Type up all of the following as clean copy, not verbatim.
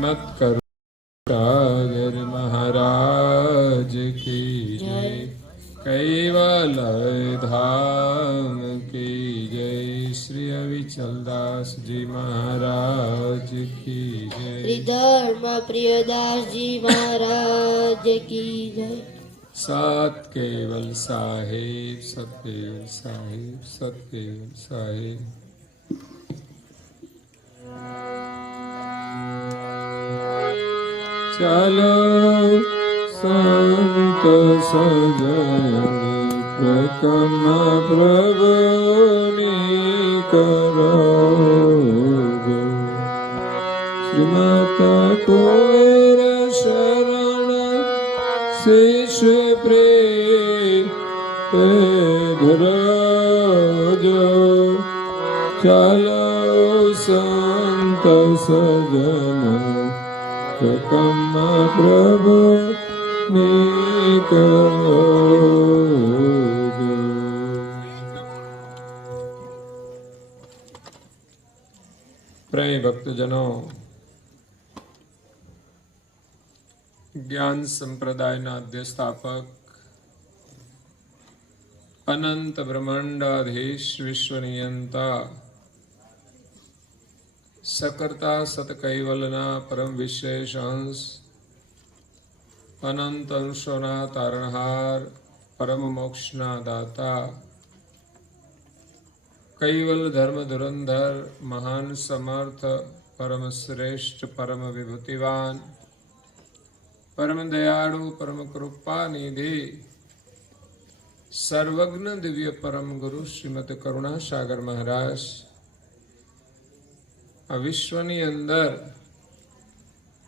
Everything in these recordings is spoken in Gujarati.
श्रीमद् करुणागर महाराज की जय। कैवल धाम की जय। श्री अविचलदास जी महाराज की जय। श्री धर्म प्रियदास जी महाराज की जय। सत केवल साहेब, सत केवल साहेब, सत केवल साहेब। चलो संत सजन प्रकम प्रभुनि करो। श्रीमाता कुबेर शरण शिष्य प्रेम धरो। चलो संत सजन प्रकम प्रभु करो। प्रिय भक्तजनों, ज्ञान संप्रदायના અધ્યસ્થાપક અનંત બ્રહ્માંડાધીશ વિશ્વનિયંતા सकर्ता सत कैवलना परम विशेष अंश अनंत अंशोना तारणहार परम मोक्षना दाता कैवल धर्म धुरंधर महान समर्थ परम श्रेष्ठ परम विभूतिवान परम दयाळु परम कृपा निधि सर्वज्ञ दिव्य परम गुरु श्रीमद करुणा सागर महाराज આ વિશ્વની અંદર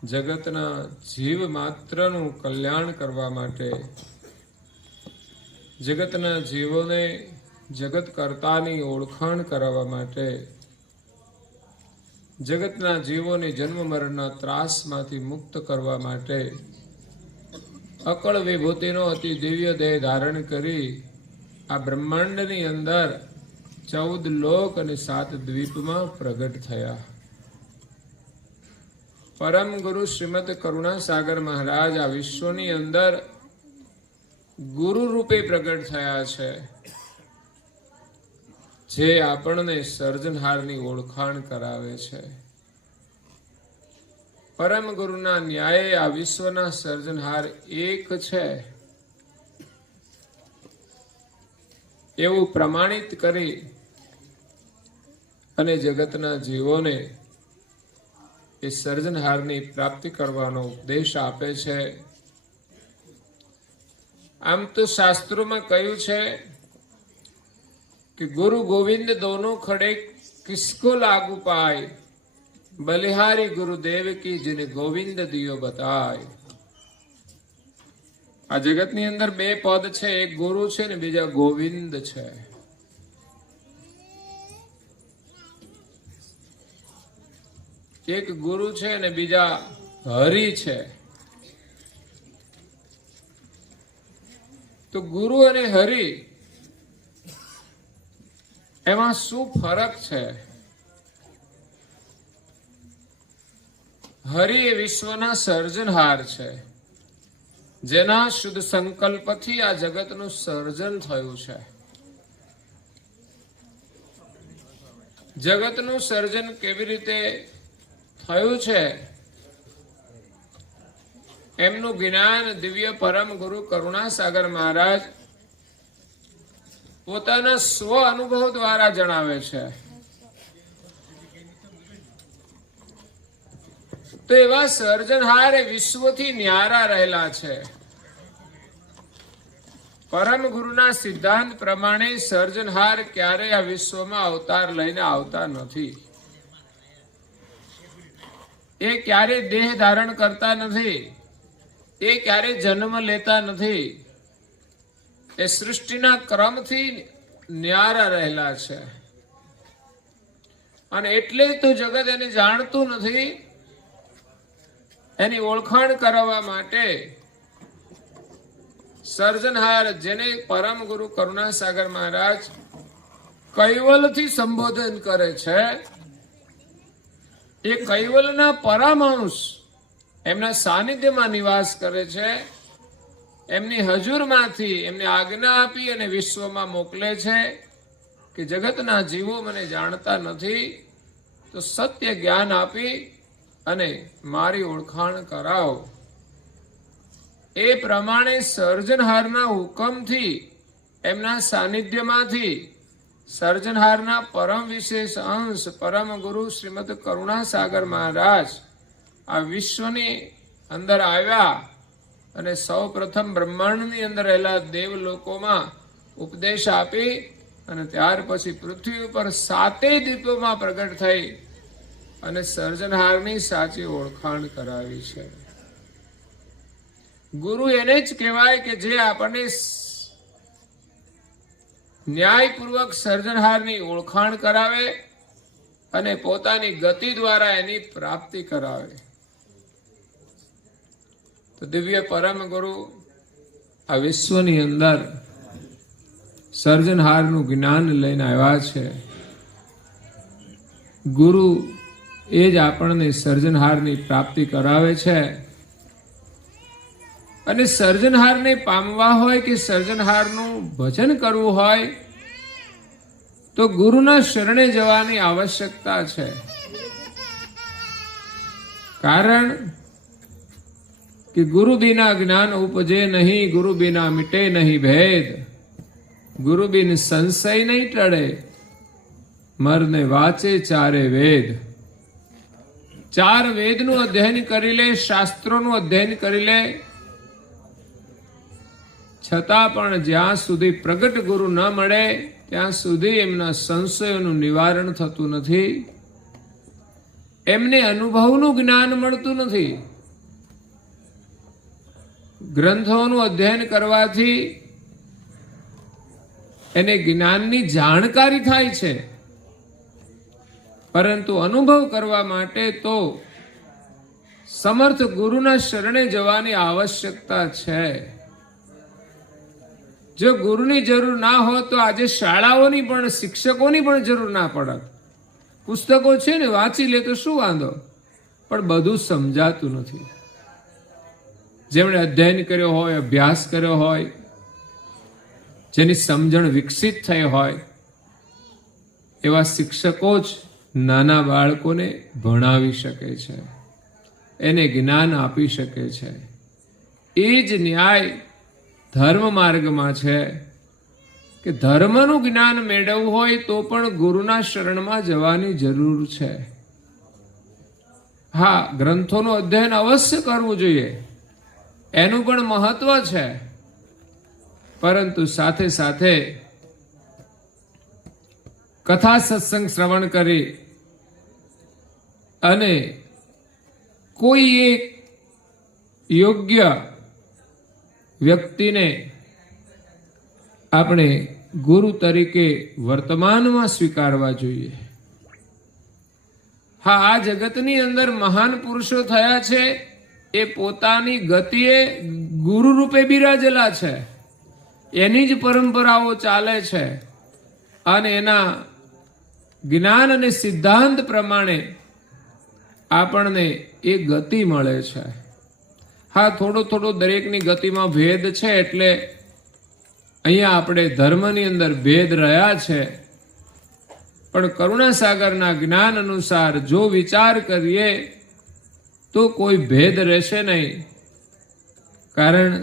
જગતના જીવ માત્રનું કલ્યાણ કરવા માટે જગતના જીવોને જગત કર્તાની ઓળખાણ કરાવવા માટે જગતના જીવોને જન્મ મરણના ત્રાસમાંથી મુક્ત કરવા માટે અકળ વિભૂતિનો અતિ દિવ્ય દેહ ધારણ કરી આ બ્રહ્માંડની અંદર 14 લોક અને 7 દ્વીપમાં પ્રગટ થયા। परम गुरु श्रीमद करुणा सागर महाराज आ विश्वनी अंदर गुरु रूपे प्रगट थया छे, जे आपणने सर्जनहारनी ओळखाण करावे छे। परम गुरुना न्याये आ विश्वना सर्जनहार एक छे एवुं प्रमाणित करी अने जगतना जीवोने એ સર્જનહારની પ્રાપ્તિ કરવાનો ઉપદેશ આપે છે। આમ તો શાસ્ત્રોમાં કહ્યું છે કે ગુરુ ગોવિંદ દોનો ખડે કિસકો લાગુ પાય, બલિહારી ગુરુદેવ કી જેને ગોવિંદ દિયો બતાય। આ જગતની અંદર બે પદ છે, એક ગુરુ છે ને બીજા ગોવિંદ છે। એક ગુરુ છે અને બીજા હરિ છે। તો ગુરુ અને હરિ એમાં શું ફરક છે? હરિ એ વિશ્વના સર્જનહાર છે, જેના શુદ્ધ સંકલ્પથી આ જગતનું સર્જન થયું છે। જગતનું સર્જન કેવી રીતે થયું છે એમનું જ્ઞાન દિવ્ય પરમ ગુરુ કરુણા સાગર મહારાજ પોતાના સ્વ અનુભવ દ્વારા જણાવે છે। તો એવા સર્જનહાર વિશ્વથી ન્યારા રહેલા છે। પરમ ગુરુના સિદ્ધાંત પ્રમાણે સર્જનહાર ક્યારેય આ વિશ્વમાં અવતાર લઈને આવતા નથી। એ ક્યારે દેહ ધારણ કરતા નથી, એ ક્યારે જન્મ લેતા નથી। એ સૃષ્ટિના ક્રમથી ન્યારા રહેલા છે અને એટલે તો જગત એને જાણતું નથી। એની ઓળખાણ કરાવવા માટે સર્જનહાર જેને પરમ ગુરુ કરુણા સાગર મહારાજ કૈવલથી સંબોધન કરે છે, એ કૈવલના પરમાંશ એમના સાનિધ્યમાં નિવાસ કરે છે, એમની હજુરમાંથી એમને આજ્ઞા આપી અને વિશ્વમાં મોકલે છે કે જગતના જીવો મને જાણતા નથી, તો સત્ય જ્ઞાન આપી અને મારી ઓળખાણ કરાવો. એ પ્રમાણે સર્જનહારના હુકમથી, એમના સાનિધ્યમાંથી સર્જનહારના પરમ વિશેષ અંશ પરમ ગુરુ શ્રીમદ કરુણાસાગર મહારાજ આ વિશ્વની અંદર આવ્યા અને સૌ પ્રથમ બ્રહ્માંડની અંદર રહેલા દેવલોકોમાં ઉપદેશ આપી અને ત્યાર પછી પૃથ્વી ઉપર 7 દ્વીપોમાં પ્રગટ થઈ અને સર્જનહારની સાચી ઓળખાણ કરાવી છે. ગુરુ એને જ કહેવાય કે જે આપણને ન્યાયપૂર્વક સર્જનહારની ઓળખાણ કરાવે અને પોતાની ગતિ દ્વારા એની પ્રાપ્તિ કરાવે. તો દિવ્ય પરમ ગુરુ આ વિશ્વની અંદર સર્જનહારનું જ્ઞાન લઈને આવ્યા છે. ગુરુ એ જ આપણને સર્જનહારની પ્રાપ્તિ કરાવે છે. અને સર્જનહારને પામવા હોય કે સર્જનહારનું ભજન કરવું હોય તો ગુરુના શરણે જવાની આવશ્યકતા છે. કારણ કે ગુરુ બિના જ્ઞાન ઉપજે નહીં, ગુરુ બિના મિટે નહીં ભેદ, ગુરુ બિન સંશય નહીં ટળે, મરને વાંચે ચારે વેદ. 4 વેદનું અધ્યયન કરી લે, શાસ્ત્રોનું અધ્યયન કરી લે, છતાં પણ જ્યાં સુધી પ્રગટ ગુરુ ન મળે ત્યાં સુધી એમના સંશયોનું નિવારણ થતું નથી, એમને અનુભવનું જ્ઞાન મળતું નથી. ગ્રંથોનું અધ્યયન કરવાથી એને જ્ઞાનની જાણકારી થાય છે, પરંતુ અનુભવ કરવા માટે તો સમર્થ ગુરુના શરણે જવાની આવશ્યકતા છે. જો ગુરુની જરૂર ના હોત તો આજે શાળાઓની પણ, શિક્ષકોની પણ જરૂર ના પડત. પુસ્તકો છે ને, વાંચી લે તો શું વાંધો, પણ બધું સમજાતું નથી. જેમણે અધ્યયન કર્યો હોય, અભ્યાસ કર્યો હોય, જેની સમજણ વિકસિત થઈ હોય, એવા શિક્ષકો જ નાના બાળકોને ભણાવી શકે છે, એને જ્ઞાન આપી શકે છે. એ જ ન્યાય ધર્મ માર્ગમાં છે કે ધર્મનું જ્ઞાન મેળવવું હોય તો પણ ગુરુના શરણમાં જવાની જરૂર છે. હા, ગ્રંથોનું અધ્યયન અવશ્ય કરવું જોઈએ, એનું પણ મહત્વ છે, પરંતુ સાથે સાથે કથા સત્સંગ શ્રવણ કરી અને કોઈ એક યોગ્ય વ્યક્તિને આપણે ગુરુ તરીકે વર્તમાનમાં સ્વીકારવા જોઈએ. હા, આ જગતની અંદર મહાન પુરુષો થયા છે, એ પોતાની ગતિએ ગુરુ રૂપે બિરાજેલા છે, એની જ પરંપરાઓ ચાલે છે અને એના જ્ઞાન અને સિદ્ધાંત પ્રમાણે આપણને એ ગતિ મળે છે. હા, થોડો દરેકની ગતિમાં ભેદ છે, એટલે અહીંયા આપણે ધર્મની અંદર ભેદ રહ્યા છે, પણ કરુણાસાગરના જ્ઞાન અનુસાર જો વિચાર કરીએ તો કોઈ ભેદ રહેશે નહીં. કારણ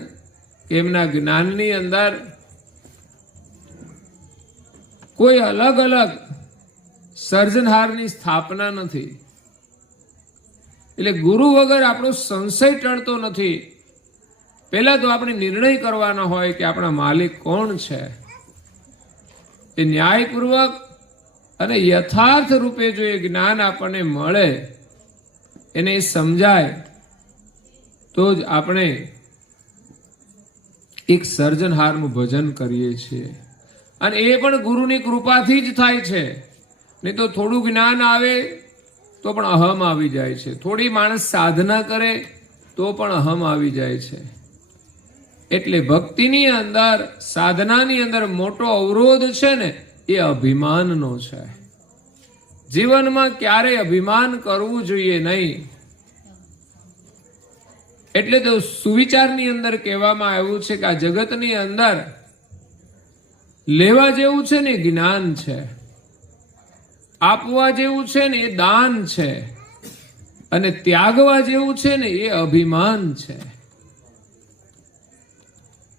કે એમના જ્ઞાનની અંદર કોઈ અલગ અલગ સર્જનહારની સ્થાપના નથી. એટલે ગુરુ વગર આપણો સંશય ટળતો નથી. પહેલા તો આપણે નિર્ણય કરવાનો હોય કે આપણા માલિક કોણ છે. એ ન્યાયપૂર્વક અને યથાર્થ રૂપે જો એ જ્ઞાન આપણને મળે, એને સમજાય, તો જ આપણે એક સર્જનહારનું ભજન કરીએ છીએ. અને એ પણ ગુરુની કૃપાથી જ થાય છે. નહીં તો થોડું જ્ઞાન આવે તો પણ અહમ આવી જાય છે, થોડી માણસ સાધના કરે તો પણ અહમ આવી જાય છે. એટલે ભક્તિની અંદર, સાધનાની અંદર મોટો અવરોધ છે ને, એ અભિમાનનો છે. જીવનમાં ક્યારેય અભિમાન કરવું જોઈએ નહીં. એટલે તો સુવિચારની અંદર કહેવામાં આવ્યું છે કે આ જગતની અંદર લેવા જેવું છે ને જ્ઞાન છે, આપવા જેવું છે ને એ દાન છે, અને ત્યાગવા જેવું છે ને એ અભિમાન છે.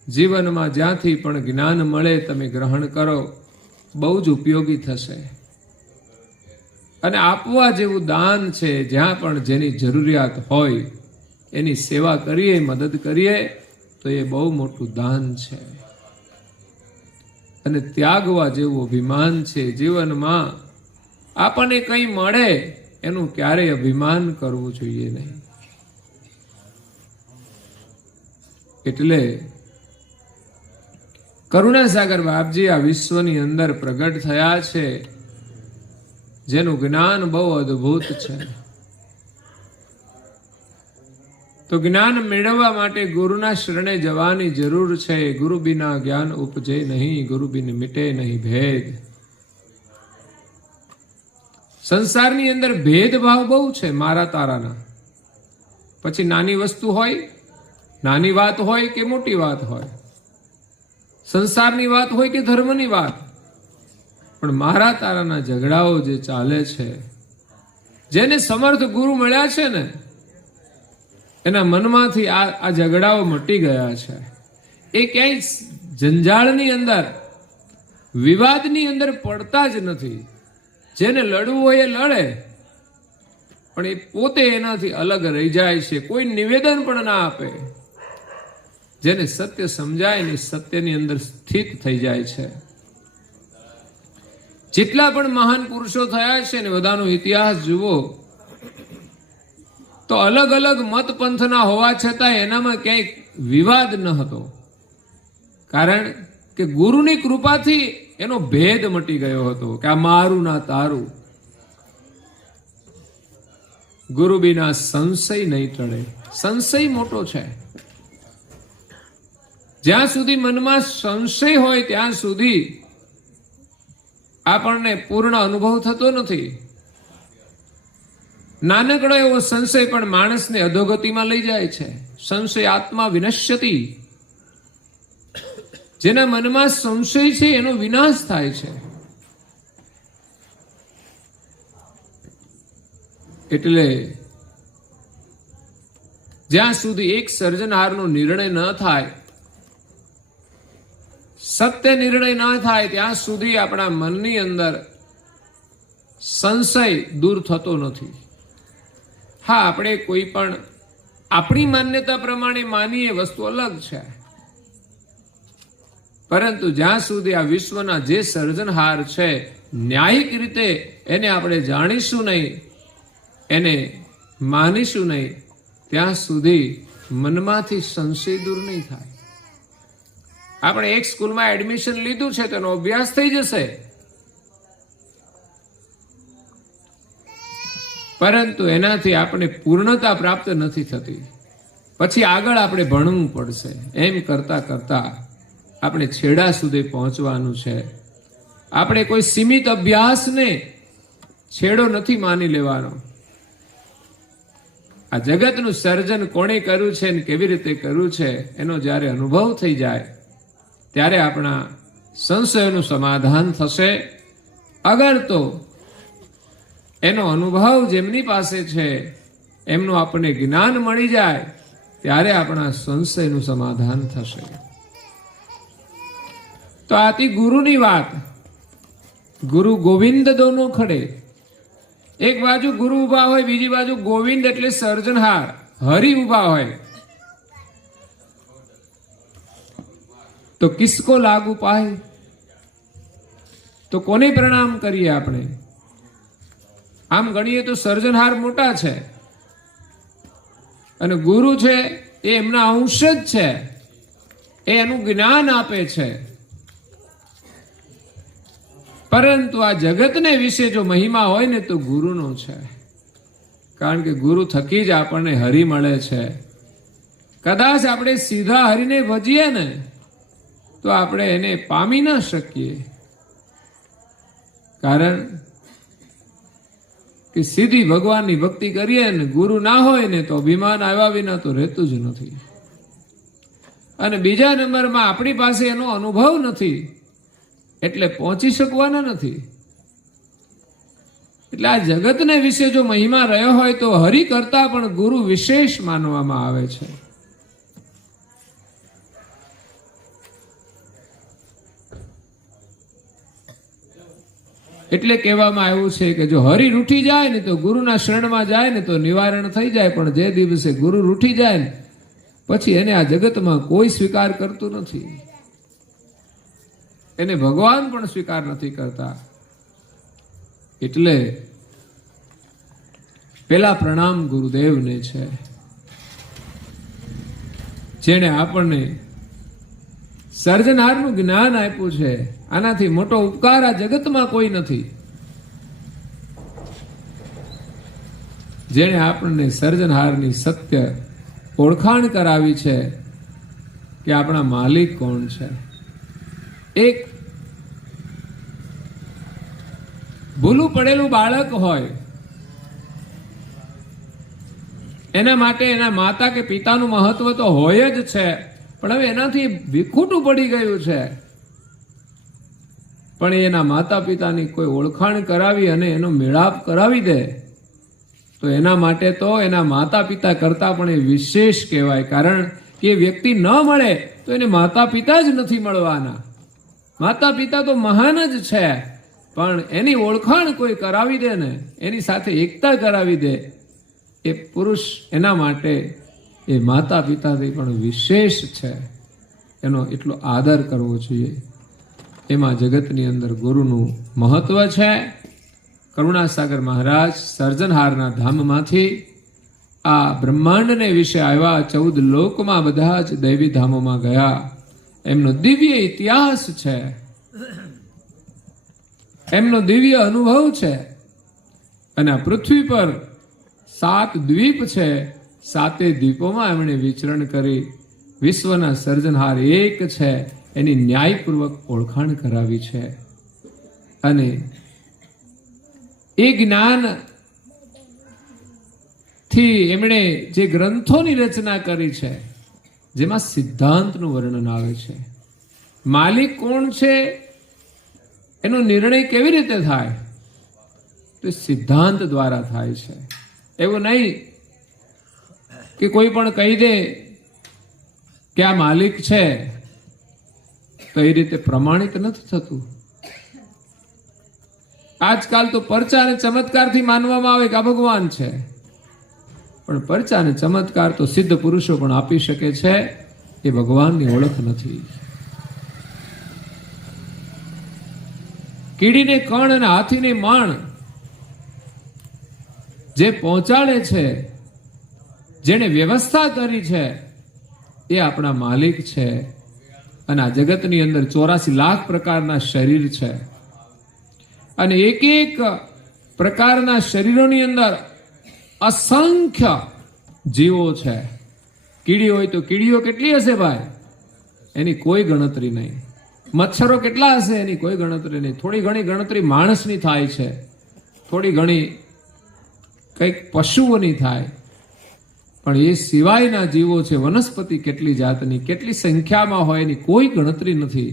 જીવનમાં જ્યાંથી પણ જ્ઞાન મળે તમે ગ્રહણ કરો, બહુ જ ઉપયોગી થશે. અને આપવા જેવું દાન છે, જ્યાં પણ જેની જરૂરિયાત હોય એની સેવા કરીએ, મદદ કરીએ તો એ બહુ મોટું દાન છે. અને ત્યાગવા જેવું અભિમાન છે. જીવનમાં આપણને કંઈ મળે એનું ક્યારેય અભિમાન કરવું જોઈએ નહીં. એટલે કરુણાસાગર બાપજી આ વિશ્વની અંદર પ્રગટ થયા છે, જેનું જ્ઞાન બહુ અદ્ભુત છે. તો જ્ઞાન મેળવવા માટે ગુરુના શરણે જવાની જરૂર છે. ગુરુ બિના જ્ઞાન ઉપજે નહીં, ગુરુ બિન મિટે નહીં ભેદ. સંસારની અંદર ભેદભાવ બહુ છે મારા તારાના. પછી નાની વસ્તુ હોય, નાની વાત હોય કે મોટી વાત હોય, સંસારની વાત હોય કે ધર્મની વાત, પણ મારા તારાના ઝઘડાઓ જે ચાલે છે, જેને સમર્થ ગુરુ મળ્યા છે ને એના મનમાંથી આ ઝઘડાઓ મટી ગયા છે. એ ક્યાંય જંજાળની અંદર, વિવાદની અંદર પડતા જ નથી. જેને લડવું હોય એ લડે, પણ એ પોતે એનાથી અલગ રહી જાય છે. કોઈ નિવેદન પણ ના આપે. જેને સત્ય સમજાય ને સત્યની અંદર સ્થિત થઈ જાય છે. જેટલા પણ મહાન પુરુષો થયા છે ને બધાનો ઇતિહાસ જુઓ તો અલગ અલગ મત પંથના હોવા છતાં એનામાં ક્યાંય વિવાદ ન હતો. કારણ કે ગુરુની કૃપાથી એનો ભેદ મટી ગયો હતો કે આ મારું ના તારું. ગુરુ બિના સંશય નહીં ટળે. સંશય મોટો છે. જ્યાં સુધી મનમાં સંશય હોય ત્યાં સુધી આપણને પૂર્ણ અનુભવ થતો નથી. નાનકડો એવો સંશય પણ માણસને અધોગતિમાં લઈ જાય છે. સંશય આત્મા વિનશ્યતિ. જેના મનમાં સંશય છે એનો વિનાશ થાય છે. એટલે જ્યાં સુધી એક સર્જનહારનો નિર્ણય ન થાય, સત્ય નિર્ણય ન થાય, ત્યાં સુધી આપણા મનની અંદર સંશય દૂર થતો નથી. હા, આપણે કોઈ પણ આપણી માન્યતા પ્રમાણે માનીએ વસ્તુ અલગ છે, પરંતુ જ્યાં સુધી આ વિશ્વના જે સર્જનહાર છે ન્યાયિક રીતે એને આપણે જાણીશું નહીં, એને માનીશું નહીં, ત્યાં સુધી મનમાંથી સંશય દૂર નહીં થાય. આપણે એક સ્કૂલમાં એડમિશન લીધું છે, તેનો અભ્યાસ થઈ જશે, પરંતુ એનાથી આપણે પૂર્ણતા પ્રાપ્ત નથી થતી. પછી આગળ આપણે ભણવું પડશે. એમ કરતા કરતા આપણે છેડા સુધી પહોંચવાનું છે. આપણે કોઈ સીમિત અભ્યાસને છેડો નથી માની લેવાનો. આ જગતનું સર્જન કોણે કર્યું છે અને કેવી રીતે કર્યું છે એનો જ્યારે અનુભવ થઈ જાય ત્યારે આપણા સંશયોનું સમાધાન થશે. અગર તો એનો અનુભવ જેમની પાસે છે એમનું આપણને જ્ઞાન મળી જાય ત્યારે આપણા સંશયનું સમાધાન થશે. તો આથી ગુરુની વાત. ગુરુ ગોવિંદ દોનો ખડે. એક બાજુ ગુરુ ઉભા હોય, બીજી બાજુ ગોવિંદ એટલે સર્જનહાર હરિ ઉભા હોય, તો કિસકો લાગુ પાય? તો કોને પ્રણામ કરીએ આપણે? આમ ગણીએ તો સર્જનહાર મોટા છે અને ગુરુ છે એ એમના અંશ જ છે, એ એનું જ્ઞાન આપે છે. પરંતુ આ જગતને વિશે જો મહિમા હોય ને તો ગુરુનો છે. કારણ કે ગુરુ થકી જ આપણને હરિ મળે છે. કદાચ આપણે સીધા હરિને ભજીએ ને તો આપણે એને પામી ન શકીએ. કારણ કે સીધી ભગવાનની ભક્તિ કરીએ ને ગુરુ ના હોય ને તો અભિમાન આવ્યા વિના તો રહેતું જ નથી. અને બીજા નંબરમાં આપણી પાસે એનો અનુભવ નથી એટલે પહોંચી શકવાના નથી. એટલે આ જગતને વિશે જો મહિમા રહ્યો હોય તો હરિ કરતા પણ ગુરુ વિશેષ માનવામાં આવે છે. એટલે કહેવામાં આવ્યું છે કે જો હરિ રૂઠી જાય ને તો ગુરુના શરણમાં જાય ને તો નિવારણ થઈ જાય, પણ જે દિવસે ગુરુ રૂઠી જાય ને પછી એને આ જગતમાં કોઈ સ્વીકાર કરતું નથી, એને ભગવાન પણ સ્વીકાર નથી કરતા. એટલે પેલા પ્રણામ ગુરુદેવને છે, જેણે આપણને સર્જનહારનું જ્ઞાન આપ્યું છે. આનાથી મોટો ઉપકાર આ જગતમાં કોઈ નથી. જેણે આપણને સર્જનહારની સત્ય ઓળખાણ કરાવી છે કે આપણા માલિક કોણ છે. એક ભૂલું પડેલું બાળક હોય એના માટે એના માતા કે પિતાનું મહત્વ તો હોય જ છે, પણ હવે એનાથી વિખૂટું પડી ગયું છે. પણ એના માતા પિતાની કોઈ ઓળખાણ કરાવી અને એનો મેળાપ કરાવી દે તો એના માટે તો એના માતા પિતા કરતા પણ એ વિશેષ કહેવાય. કારણ કે એ વ્યક્તિ ન મળે તો એને માતા પિતા જ નથી મળવાના. માતા પિતા તો મહાન જ છે, પણ એની ઓળખાણ કોઈ કરાવી દે ને, એની સાથે એકતા કરાવી દે, એ પુરુષ એના માટે એ માતા પિતાથી પણ વિશેષ છે. એનો એટલો આદર કરવો જોઈએ. એમાં જગતની અંદર ગુરુનું મહત્વ છે. કરુણાસાગર મહારાજ સર્જનહારના ધામમાંથી આ બ્રહ્માંડને વિશે આવ્યા, 14 લોકમાં બધા જ દૈવી ધામોમાં ગયા. એમનો દિવ્ય ઇતિહાસ છે, એમનો દિવ્ય અનુભવ છે. અને આ પૃથ્વી પર 7 દ્વીપ છે, 7 દ્વીપોમાં એમણે વિચરણ કરી વિશ્વના સર્જનહાર એક છે એની ન્યાયપૂર્વક ઓળખાણ કરાવી છે. અને એ જ્ઞાન થી એમણે જે ગ્રંથોની રચના કરી છે જેમાં સિદ્ધાંતનું વર્ણન આવે છે. માલિક કોણ છે એનો નિર્ણય કેવી રીતે થાય તો સિદ્ધાંત દ્વારા થાય છે. એવું નહીં કે કોઈ પણ કહી દે કે આ માલિક છે તો એ રીતે પ્રમાણિત નથી થતું. આજકાલ તો પરચા અને ચમત્કારથી માનવામાં આવે કે આ ભગવાન છે, પણ પરચા અને ચમત્કાર તો સિદ્ધ પુરુષો પણ આપી શકે છે. એ ભગવાનની ઓળખ નથી. કીડીને કણ અને હાથીને માણ જે પહોંચાડે છે, જેને વ્યવસ્થા કરી છે, એ આપણા માલિક છે. અને આ જગતની અંદર 84 લાખ પ્રકારના શરીર છે, અને એક એક પ્રકારના શરીરોની અંદર અસંખ્ય જીવો છે. કીડી હોય તો કીડીઓ કેટલી હશે ભાઈ, એની કોઈ ગણતરી નહીં. મચ્છરો કેટલા હશે, એની કોઈ ગણતરી નહીં. થોડી ઘણી ગણતરી માણસની થાય છે, થોડી ઘણી કંઈક પશુઓની થાય, પણ એ સિવાયના જીવો છે. વનસ્પતિ કેટલી જાતની, કેટલી સંખ્યામાં હોય એની કોઈ ગણતરી નથી.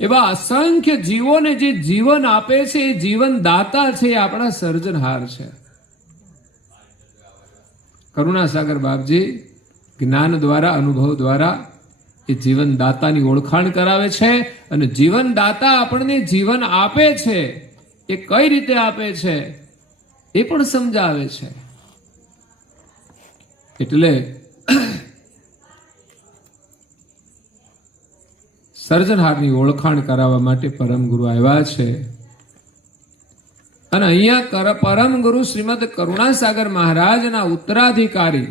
એવા અસંખ્ય જીવોને જે જીવન આપે છે, એ જીવન દાતા છે, એ આપણા સર્જનહાર છે. કરુણાસાગર બાપજી જ્ઞાન દ્વારા, અનુભવ દ્વારા એ જીવન દાતાની ઓળખાણ કરાવે છે. અને જીવન દાતા આપણને જીવન આપે છે, એ કઈ રીતે આપે છે એ પણ સમજાવે છે. એટલે સર્જનહારની ઓળખાણ કરાવવા માટે પરમ ગુરુ આવ્યા છે. અને અહીંયા પરમ ગુરુ શ્રીમદ કરુણાસાગર મહારાજના ઉત્તરાધિકારી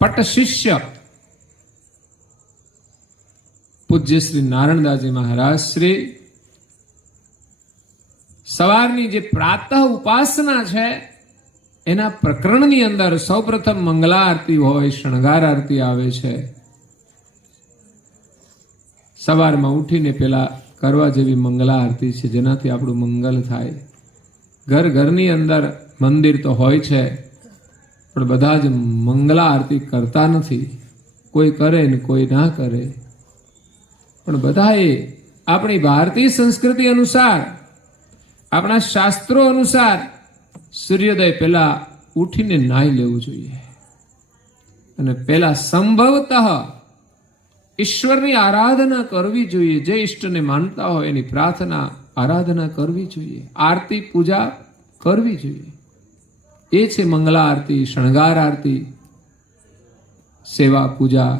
પટ શિષ્ય પૂજ્ય શ્રી નારાયણદાસજી મહારાજ શ્રી સવારની જે પ્રાતઃ ઉપાસના છે એના પ્રકરણની અંદર સૌપ્રથમ મંગલા આરતી હોય, શણગાર આરતી આવે છે. સવારમાં ઉઠીને પેલા કરવા જેવી મંગલા આરતી છે, જેનાથી આપણું મંગલ થાય. ઘર ઘરની અંદર મંદિર તો હોય છે, પણ બધા જ મંગલા આરતી કરતા નથી. કોઈ કરે ને કોઈ ના કરે. પણ બધાએ આપણી ભારતીય સંસ્કૃતિ અનુસાર, આપણા શાસ્ત્રો અનુસાર સૂર્યોદય પહેલા ઉઠીને નાહી લેવું જોઈએ અને પહેલા સંભવતઃ ઈશ્વરની આરાધના કરવી જોઈએ. જે ઈષ્ટને માનતા હોય એની પ્રાર્થના આરાધના કરવી જોઈએ, આરતી પૂજા કરવી જોઈએ. એ છે મંગલા આરતી, શણગાર આરતી, સેવા પૂજા,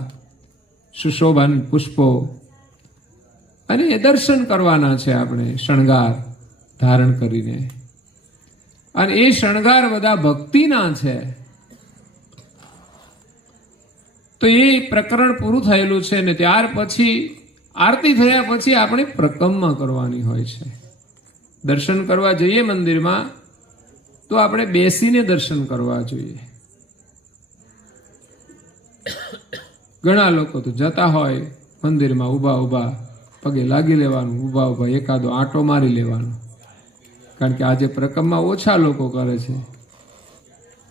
સુશોભન પુષ્પો, અને એ દર્શન કરવાના છે આપણે શણગાર ધારણ કરીને. અને એ શણગાર બધા ભક્તિના છે. તો એ પ્રકરણ પૂરું થયેલું છે ને ત્યાર પછી આરતી થયા પછી આપણે પ્રકમમાં કરવાની હોય છે. દર્શન કરવા જઈએ મંદિરમાં તો આપણે બેસીને દર્શન કરવા જોઈએ. ઘણા લોકો તો જતા હોય મંદિરમાં ઊભા ઊભા પગે લાગી લેવાનું, ઊભા ઊભા એકાદો આંટો મારી લેવાનો. કારણ કે આજે પ્રકમમાં ઓછા લોકો કરે છે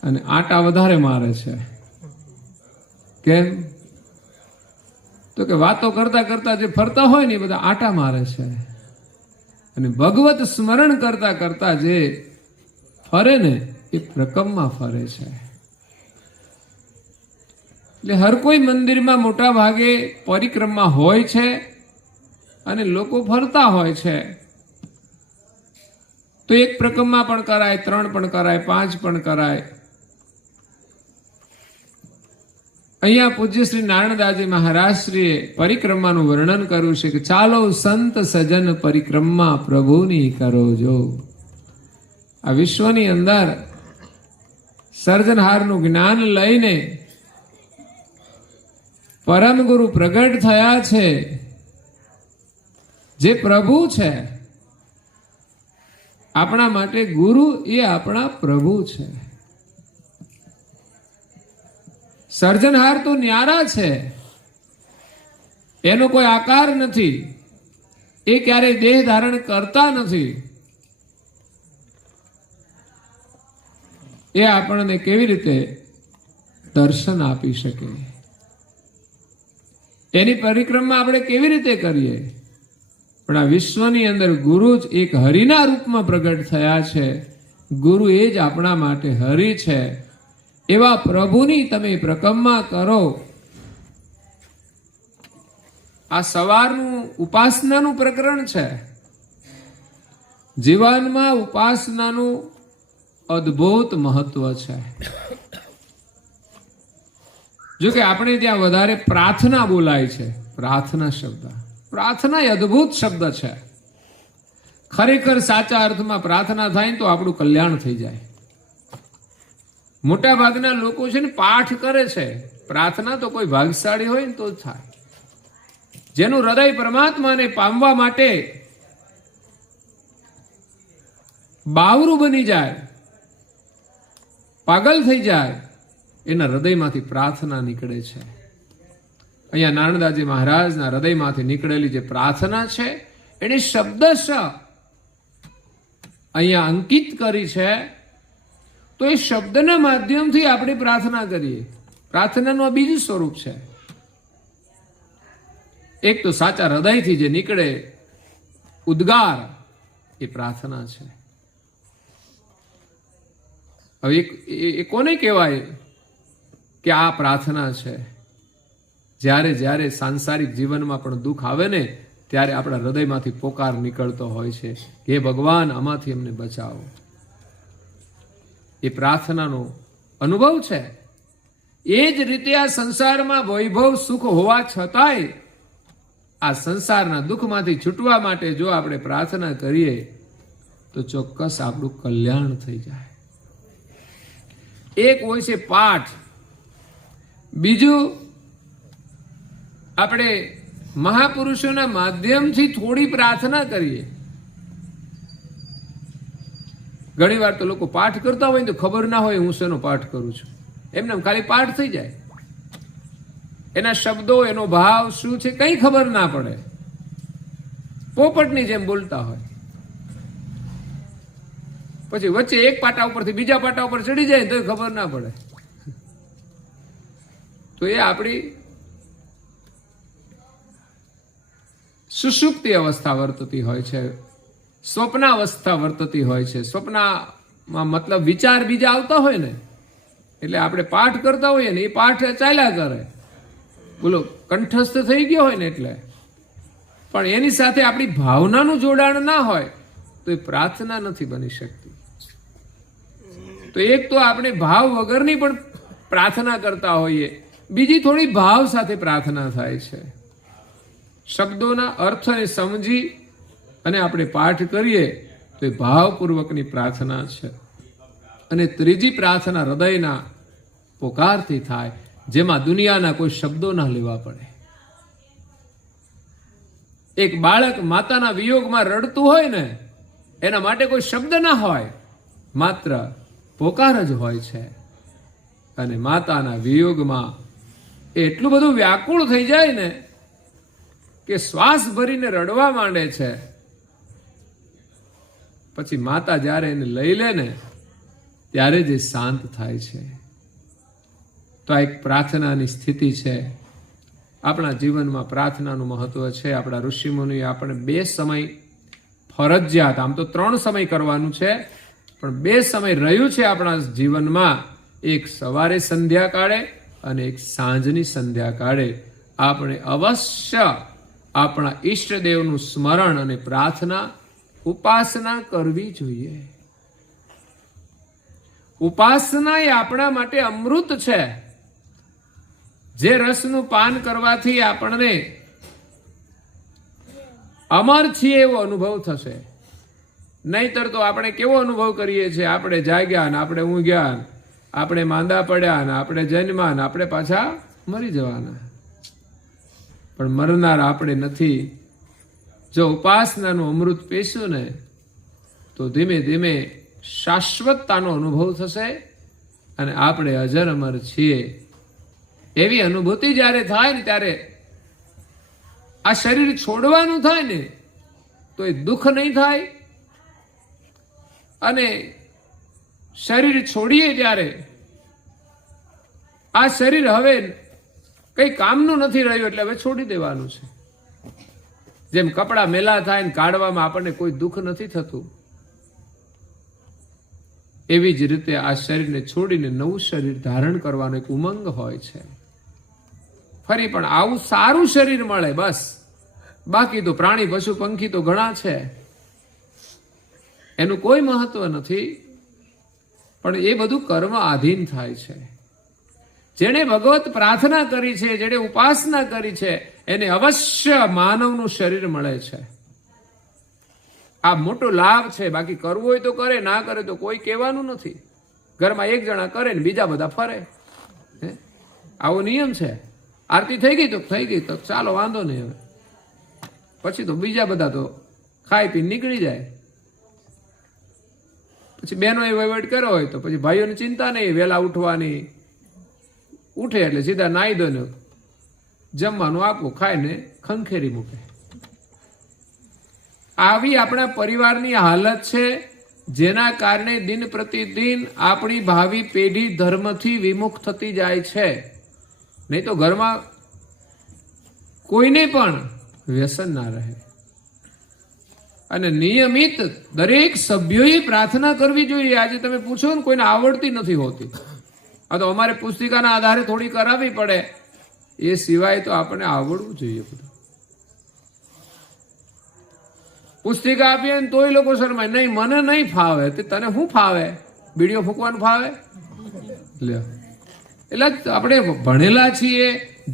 અને આંટા વધારે મારે છે. કેમ? તો કે વાતો કરતા કરતા જે ફરતા હોય ને એ બધા આંટા મારે છે, અને ભગવત સ્મરણ કરતા કરતા જે ફરે ને એ પ્રકમમાં ફરે છે. એટલે હર કોઈ મંદિરમાં મોટા ભાગે પરિક્રમા હોય છે અને લોકો ફરતા હોય છે. તો એક પ્રકમા પણ કરાય, 3 પણ કરાય, 5 પણ કરાય. અહીંયા પૂજ્ય શ્રી નારાયણદાસજી મહારાજશ્રીએ પરિક્રમાનું વર્ણન કર્યું છે કે ચાલો સંત સજન પરિક્રમા પ્રભુની કરો જો. આ વિશ્વની અંદર સર્જનહારનું જ્ઞાન લઈને પરમ ગુરુ પ્રગટ થયા છે, જે પ્રભુ છે. આપણા માટે ગુરુ એ આપણા પ્રભુ છે. સર્જનહાર તો ન્યારા છે, એનો કોઈ આકાર નથી, એ ક્યારેય દેહ ધારણ કરતા નથી. એ આપણને કેવી રીતે દર્શન આપી શકે? એની પરિક્રમા આપણે કેવી રીતે કરીએ? પણ આ વિશ્વની અંદર ગુરુ જ એક હરિના રૂપમાં પ્રગટ થયા છે. ગુરુ એ જ આપણા માટે હરિ છે. એવા પ્રભુની તમે પ્રકમા કરો. આ સવારનું ઉપાસનાનું પ્રકરણ છે. જીવનમાં ઉપાસનાનું અદ્ભુત મહત્વ છે. જો કે આપણે ત્યાં વધારે પ્રાર્થના બોલાય છે. પ્રાર્થના શબ્દ, પ્રાર્થના એ અદ્ભુત શબ્દ છે. ખરેખર સાચા અર્થમાં પ્રાર્થના થાય તો આપણું કલ્યાણ થઈ જાય. મોટા ભાગના લોકો છે ને પાઠ કરે છે, પ્રાર્થના તો કોઈ ભાગશાળી હોય ને તો જ થાય. જેનું હૃદય પરમાત્માને પામવા માટે બાવરું બની જાય, પાગલ થઈ જાય, એના હૃદયમાંથી પ્રાર્થના નીકળે છે. અહીંયા નારાયણદાસજી મહારાજના હૃદયમાંથી નીકળેલી જે પ્રાર્થના છે એને શબ્દશ અહીંયા અંકિત કરી છે. તો એ શબ્દના માધ્યમથી આપણે પ્રાર્થના કરીએ. પ્રાર્થનાનું આ બીજું સ્વરૂપ છે. એક તો સાચા હૃદયથી જે નીકળે ઉદ્ગાર એ પ્રાર્થના છે. હવે એ કોને કહેવાય કે આ પ્રાર્થના છે? જ્યારે જ્યારે સાંસારિક જીવનમાં પણ દુઃખ આવે ને ત્યારે આપણા હૃદયમાંથી પોકાર નીકળતો હોય છે કે હે ભગવાન આમાંથી અમને બચાવો. એ પ્રાર્થનાનો અનુભવ છે. એ જ રીતે આ સંસારમાં વૈભવ સુખ હોવા છતાંય આ સંસારના દુઃખમાંથી છૂટવા માટે જો આપણે પ્રાર્થના કરીએ તો ચોક્કસ આપણું કલ્યાણ થઈ જાય. એક હોય છે પાઠ, બીજું આપણે મહાપુરુષોના માધ્યમથી થોડી પ્રાર્થના કરીએ. ઘણી વાર તો લોકો પાઠ કરતા હોય તો ખબર ના હોય હું શેનો પાઠ કરું છું. એમને ખાલી પાઠ થઈ જાય, એના શબ્દો એનો ભાવ શું છે કઈ ખબર ના પડે, પોપટની જેમ બોલતા હોય. પછી વચ્ચે એક પાટા ઉપરથી બીજા પાટા ઉપર ચડી જાય તો ખબર ના પડે. તો એ આપણી સુષુપ્તિ અવસ્થા વર્તતી હોય છે, સ્વપ્નાવસ્થા વર્તતી હોય છે. સ્વપ્નમાં મતલબ વિચાર બીજા આવતા હોય ને, એટલે આપણે પાઠ કરતા હોઈએ ને એ પાઠ ચાલ્યા કરે, બોલો કંઠસ્થ થઈ ગયો હોય ને એટલે, પણ એની સાથે આપણી ભાવનાનું જોડાણ ના હોય તો એ પ્રાર્થના નથી બની શકતી. તો એક તો આપણે ભાવ વગરની પણ પ્રાર્થના કરતા હોઈએ, બીજી થોડી ભાવ સાથે પ્રાર્થના થાય છે. શબ્દોના અર્થને સમજી અને આપણે પાઠ કરીએ તો એ ભાવપૂર્વકની પ્રાર્થના છે. અને ત્રીજી પ્રાર્થના હૃદયના પોકારથી થાય, જેમાં દુનિયાના કોઈ શબ્દો ના લેવા પડે. એક બાળક માતાના વિયોગમાં રડતું હોય ને, એના માટે કોઈ શબ્દ ના હોય, માત્ર પોકાર જ હોય છે. અને માતાના વિયોગમાં એટલું બધું વ્યાકુળ થઈ જાય ને કે શ્વાસ ભરીને રડવા માંડે છે. પછી માતા જ્યારે એને લઈ લે ને ત્યારે જ શાંત થાય છે. તો આ એક પ્રાર્થનાની સ્થિતિ છે. આપણા જીવનમાં પ્રાર્થનાનું મહત્વ છે. આપણા ઋષિમુનિએ આપણે 2 સમય ફરજિયાત, આમ તો 3 સમય કરવાનું છે, પણ 2 સમય રહ્યું છે આપણા જીવનમાં. એક સવારે સંધ્યાકાળે અને એક સાંજની સંધ્યાકાળે આપણે અવશ્ય આપણા ઈષ્ટદેવનું સ્મરણ અને પ્રાર્થના, ઉપાસના કરવી જોઈએ. ઉપાસના એ આપણા માટે અમૃત છે. જે રસનું પાન કરવાથી આપણને અમર છીએ એવો અનુભવ થશે. નહીતર તો આપણે કેવો અનુભવ કરીએ છીએ, આપણે જાગ્યા ને આપણે ઊંઘ્યા, આપણે માંદા પડ્યા ને આપણે જન્મ્યા ને આપણે પાછા મરી જવાના. પણ મરનાર આપણે નથી. જો ઉપાસનાનું અમૃત પીશું ને તો ધીમે ધીમે શાશ્વતતાનો અનુભવ થશે અને આપણે અજર અમર છીએ એવી અનુભૂતિ જ્યારે થાય ને ત્યારે આ શરીર છોડવાનું થાય ને તો એ દુઃખ નહીં થાય. અને શરીર છોડીએ ત્યારે આ શરીર હવે કઈ કામનું નથી રહ્યું એટલે હવે છોડી દેવાનું છે. જેમ કપડાં મેલા થાય ને કાઢવામાં આપણને કોઈ દુઃખ નથી થતું, એવી જ રીતે આ શરીરને છોડીને નવું શરીર ધારણ કરવાનો એક ઉમંગ હોય છે. ફરી પણ આવું સારું શરીર મળે બસ. બાકી તો પ્રાણી પશુ પંખી તો ઘણા છે, એનું કોઈ મહત્વ નથી. પણ એ બધું કર્મ આધીન થાય છે. જેણે ભગવત પ્રાર્થના કરી છે, જેણે ઉપાસના કરી છે, એને અવશ્ય માનવનું શરીર મળે છે. આ મોટો લાભ છે. બાકી કરવું હોય તો કરે, ના કરે તો કોઈ કહેવાનું નથી. ઘરમાં એક જણા કરે ને બીજા બધા ફરે, આવો નિયમ છે. આરતી થઈ ગઈ તો ચાલો વાંધો નહીં, હવે પછી તો બીજા બધા તો ખાઈ પી નીકળી જાય. પછી બહેનો એ વહીવટ કર્યો હોય તો પછી ભાઈઓની ચિંતા નહીં, વહેલા ઉઠવાની. ઉઠે એટલે સીધા નાહી દો ને જમવાનું આપવું, ખાઈને ખંખેરી મૂકે. આવી આપણા પરિવારની હાલત છે, જેના કારણે દિન પ્રતિદિન આપણી ભાવિ પેઢી ધર્મથી વિમુખ થતી જાય છે. નહીં તો ઘરમાં કોઈને પણ વ્યસન ના રહે. અને નિયમિત દરેક સભ્યોએ પ્રાર્થના કરવી જોઈએ. આજે તમે પૂછો ને, કોઈને આવડતી નથી હોતી. આ તો અમારે પુસ્તિકાના આધારે થોડી કરાવવી પડે, એ સિવાય તો આપણને આવડવું જોઈએ. બધું પુસ્તિકા આપીએ ને તોય લોકો શરમાય, નહીં મને નહીં ફાવે. તે તને શું ફાવે? બીડીઓ ફૂંકવાનું ફાવે? લે, એટલે આપણે ભણેલા છીએ,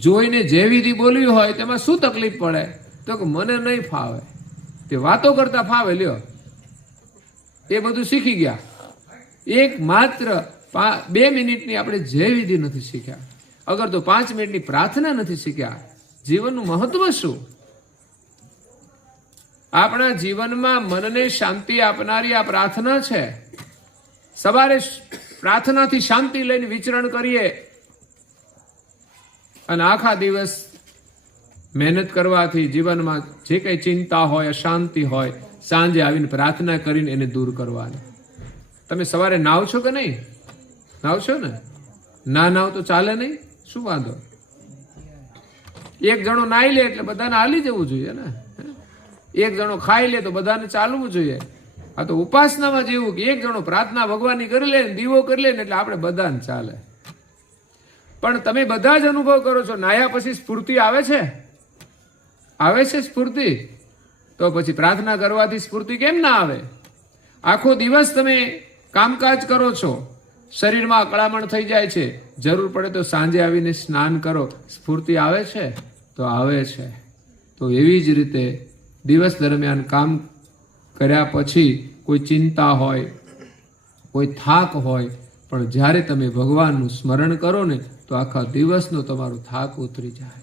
જોઈને જે વિધિ બોલવી હોય તેમાં શું તકલીફ પડે? તો કે મને નહીં ફાવે. તે વાતો કરતા ફાવે. લ્યો, એ બધું શીખી ગયા. એક માત્ર 2 મિનિટની આપણે જે વિધિ નથી શીખ્યા, અગર તો 5 મિનિટની પ્રાર્થના નથી શીખ્યા, જીવનનું મહત્વ શું? આપણા જીવનમાં મનને શાંતિ આપનારી આ પ્રાર્થના છે. સવારે પ્રાર્થનાથી શાંતિ લઈને વિચરણ કરીએ અને આખા દિવસ મહેનત કરવાથી જીવનમાં જે કઈ ચિંતા હોય, અશાંતિ હોય, સાંજે આવીને પ્રાર્થના કરીને એને દૂર કરવાની. તમે સવારે નાવ છો કે નહીં? નાવ છો ને? ના નાવ તો ચાલે નહીં. શું વાંધો? એક જણો નાઈ લે એટલે બધાને હાલી જવું જોઈએ ને. એક જણો ખાઈ લે તો બધાને ચાલવું જોઈએ. આ તો ઉપાસનામાં જેવું કે એક જણો પ્રાર્થના ભગવાનની કરી લે, દીવો કરી લે ને એટલે આપણે બધાને ચાલે. પણ તમે બધા જ અનુભવ કરો છો, નાયા પછી સ્ફૂર્તિ આવે છે? આવે છે સ્ફૂર્તિ? તો પછી પ્રાર્થના કરવાથી સ્ફૂર્તિ કેમ ના આવે? આખો દિવસ તમે કામકાજ કરો છો, શરીરમાં અકળામણ થઈ જાય છે, જરૂર પડે તો સાંજે આવીને સ્નાન કરો, સ્ફૂર્તિ આવે છે? તો આવે છે. તો એવી જ રીતે દિવસ દરમિયાન કામ કર્યા પછી કોઈ ચિંતા હોય, કોઈ થાક હોય, પણ જ્યારે તમે ભગવાનનું સ્મરણ કરો ને તો આખા દિવસનો તમારો થાક ઉતરી જાય,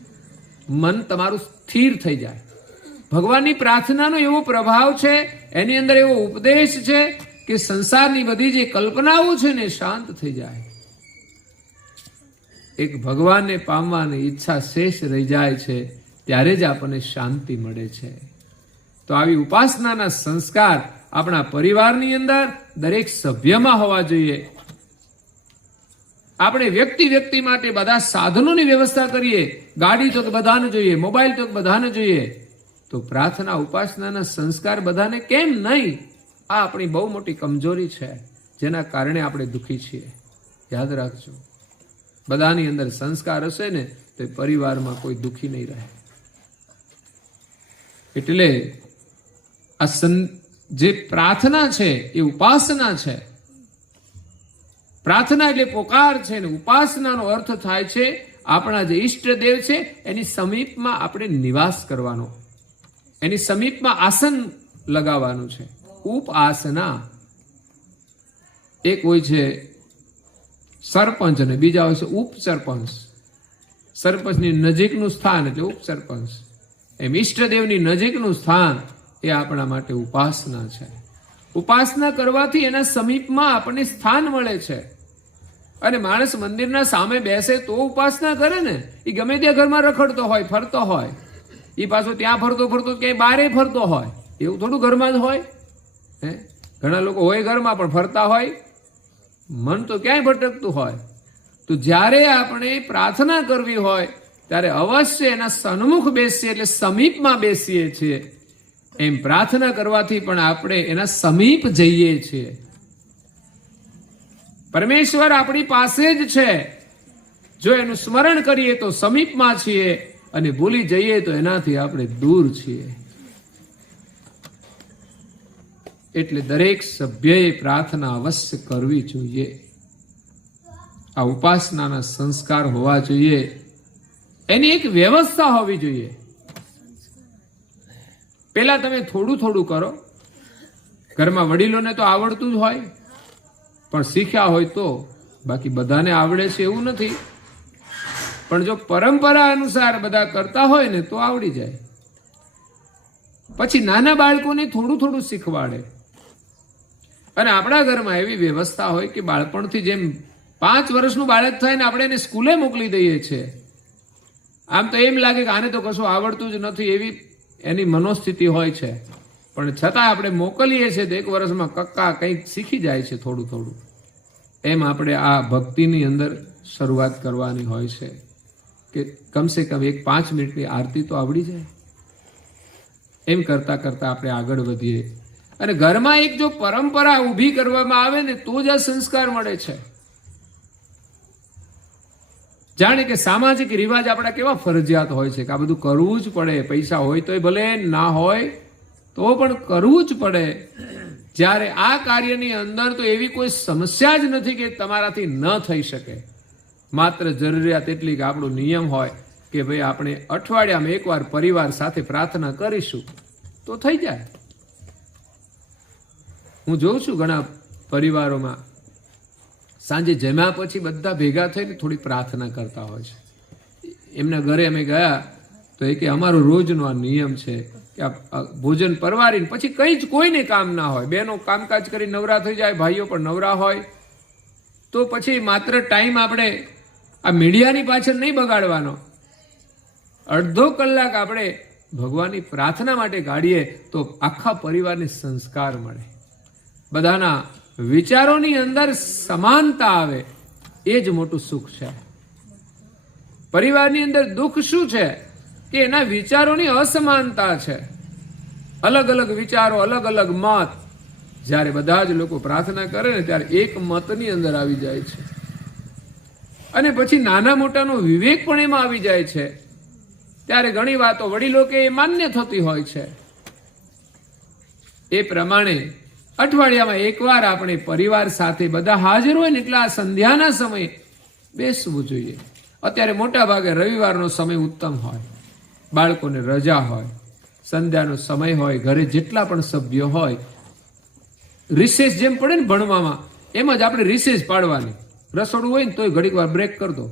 મન તમારું સ્થિર થઈ જાય. ભગવાનની પ્રાર્થનાનો એવો પ્રભાવ છે, એની અંદર એવો ઉપદેશ છે કે સંસારની બધી જે કલ્પનાઓ છે ને શાંત થઈ જાય. એક ભગવાનને પામવાની ઈચ્છા શેષ રહી જાય છે, ત્યારે જ આપણને શાંતિ મળે છે. તો આવી ઉપાસનાના સંસ્કાર આપણા પરિવારની અંદર દરેક સભ્યમાં હોવા જોઈએ. આપણે વ્યક્તિ માટે બધા સાધનોની વ્યવસ્થા કરીએ, ગાડી તો બધાને જોઈએ, મોબાઈલ તો બધાને જોઈએ, તો પ્રાર્થના ઉપાસનાના સંસ્કાર બધાને કેમ નહીં? આ આપણી બહુ મોટી કમજોરી છે, જેના કારણે આપણે દુઃખી છીએ. યાદ રાખજો, બધાની અંદર સંસ્કાર હશે ને તો પરિવારમાં કોઈ દુઃખી નહીં રહે. એટલે આ જે પ્રાર્થના છે એ ઉપાસના છે. પ્રાર્થના એટલે પોકાર છે ને ઉપાસનાનો અર્થ થાય છે આપણા જે ઈષ્ટદેવ છે એની સમીપમાં આપણે નિવાસ કરવાનો, એની સમીપમાં આસન લગાવવાનું છે. ઉપાસના. એક હોય છે સરપંચ અને બીજા હોય છે ઉપસરપંચ. સરપંચની નજીકનું સ્થાન એટલે ઉપસરપંચ. એમ ઈષ્ટદેવની નજીકનું સ્થાન એ આપણા માટે ઉપાસના છે. ઉપાસના કરવાથી એના સમીપમાં આપણને સ્થાન મળે છે. અને માણસ મંદિરના સામે બેસે તો ઉપાસના કરે ને, એ ગમે ત્યાં ઘરમાં રખડતો હોય, ફરતો હોય, એ પાછો ત્યાં ફરતો ક્યાંય બારે ફરતો હોય, એવું થોડું ઘરમાં જ હોય. ઘણા લોકો હોય ઘરમાં પણ ફરતા હોય, મન તો ક્યાંય ભટકતું હોય. તો જ્યારે આપણે પ્રાર્થના કરવી હોય ત્યારે અવશ્ય એના સન્મુખ બેસીએ, એટલે સમીપમાં બેસીએ છીએ. એમ પ્રાર્થના કરવાથી પણ આપણે એના સમીપ જઈએ છીએ. પરમેશ્વર આપણી પાસે જ છે. જો એનું સ્મરણ કરીએ તો સમીપમાં છીએ, અને ભૂલી જઈએ તો એનાથી આપણે દૂર છીએ. એટલે દરેક સભ્યએ પ્રાર્થના અવશ્ય કરવી જોઈએ. આ ઉપાસનાના સંસ્કાર હોવા જોઈએ, એની એક વ્યવસ્થા હોવી જોઈએ. પેલા તમે થોડું કરો. ઘરમાં વડીલોને તો આવડતું જ હોય, પણ શીખ્યા હોય તો. બાકી બધાને આવડે છે એવું નથી, પણ જો પરંપરા અનુસાર બધા કરતા હોય ને તો આવડી જાય. પછી નાના બાળકોને થોડું શીખવાડે. અને આપણા ઘરમાં એવી વ્યવસ્થા હોય કે બાળપણથી જેમ 5 વર્ષનું બાળક થાય ને આપણે એને સ્કૂલે મોકલી દઈએ છીએ. આમ તો એમ લાગે કે આને તો કશું આવડતું જ નથી, એવી એની મનોસ્થિતિ હોય છે. પણ છતાં આપણે મોકલીએ છીએ તો 1 વર્ષમાં કક્કા કંઈક શીખી જાય છે થોડું. એમ આપણે આ ભક્તિની અંદર શરૂઆત કરવાની હોય છે કે કમસે કમ 5 મિનિટની આરતી તો આવડી જાય. એમ કરતા આપણે આગળ વધીએ. અને ઘરમાં એક જો પરંપરા ઊભી કરવામાં આવે ને તો જ આ સંસ્કાર મળે છે. જાણે કે સામાજિક રિવાજ આપણા કેવા ફરજિયાત હોય છે કે આ બધું કરવું જ પડે. પૈસા હોય તોય ભલે, ના હોય તો પણ કરવું જ પડે. જ્યારે આ કાર્યની અંદર તો એવી કોઈ સમસ્યા જ નથી કે તમારાથી ન થઈ શકે. માત્ર જરૂરિયાત એટલી કે આપણો નિયમ હોય કે ભાઈ આપણે અઠવાડિયામાં એકવાર પરિવાર સાથે પ્રાર્થના કરીશું તો થઈ જાય. હું જોઉં છું ઘણા પરિવારોમાં સાંજે જમ્યા પછી બધા ભેગા થઈને થોડી પ્રાર્થના કરતા હોય છે. એમના ઘરે અમે ગયા તો એ કે અમારો રોજનો આ નિયમ છે કે આ ભોજન પરવારીને પછી કંઈ જ કોઈને કામ ના હોય, બહેનો કામકાજ કરી નવરા થઈ જાય, ભાઈઓ પણ નવરા હોય, તો પછી માત્ર ટાઈમ આપણે આ મીડિયાની પાછળ નહીં બગાડવાનો. અડધો કલાક આપણે ભગવાનની પ્રાર્થના માટે કાઢીએ તો આખા પરિવારને સંસ્કાર મળે. બધાના વિચારોની અંદર સમાનતા આવે એ જ મોટું સુખ છે. પરિવારની અંદર દુઃખ શું છે કે એના વિચારોની અસમાનતા છે. અલગ અલગ વિચારો, અલગ અલગ મત. જ્યારે બધા જ લોકો પ્રાર્થના કરે ને ત્યારે એક મતની અંદર આવી જાય છે અને પછી નાના મોટાનો વિવેક પણ એમાં આવી જાય છે. ત્યારે ઘણી વાતો વડીલો કે એ માન્ય થતી હોય છે. એ પ્રમાણે અઠવાડિયામાં એકવાર આપણે પરિવાર સાથે બધા હાજર હોય ને એટલે આ સંધ્યાના સમયે બેસવું જોઈએ. અત્યારે મોટા ભાગે રવિવારનો સમય ઉત્તમ હોય, બાળકોને રજા હોય, સંધ્યાનો સમય હોય, ઘરે જેટલા પણ સભ્યો હોય, રિસેસ જેમ પડે ને ભણવામાં એમ જ આપણે રિસેસ પાડવાની. રસોડું હોય ને તોય ઘડીક વાર બ્રેક કરી દો,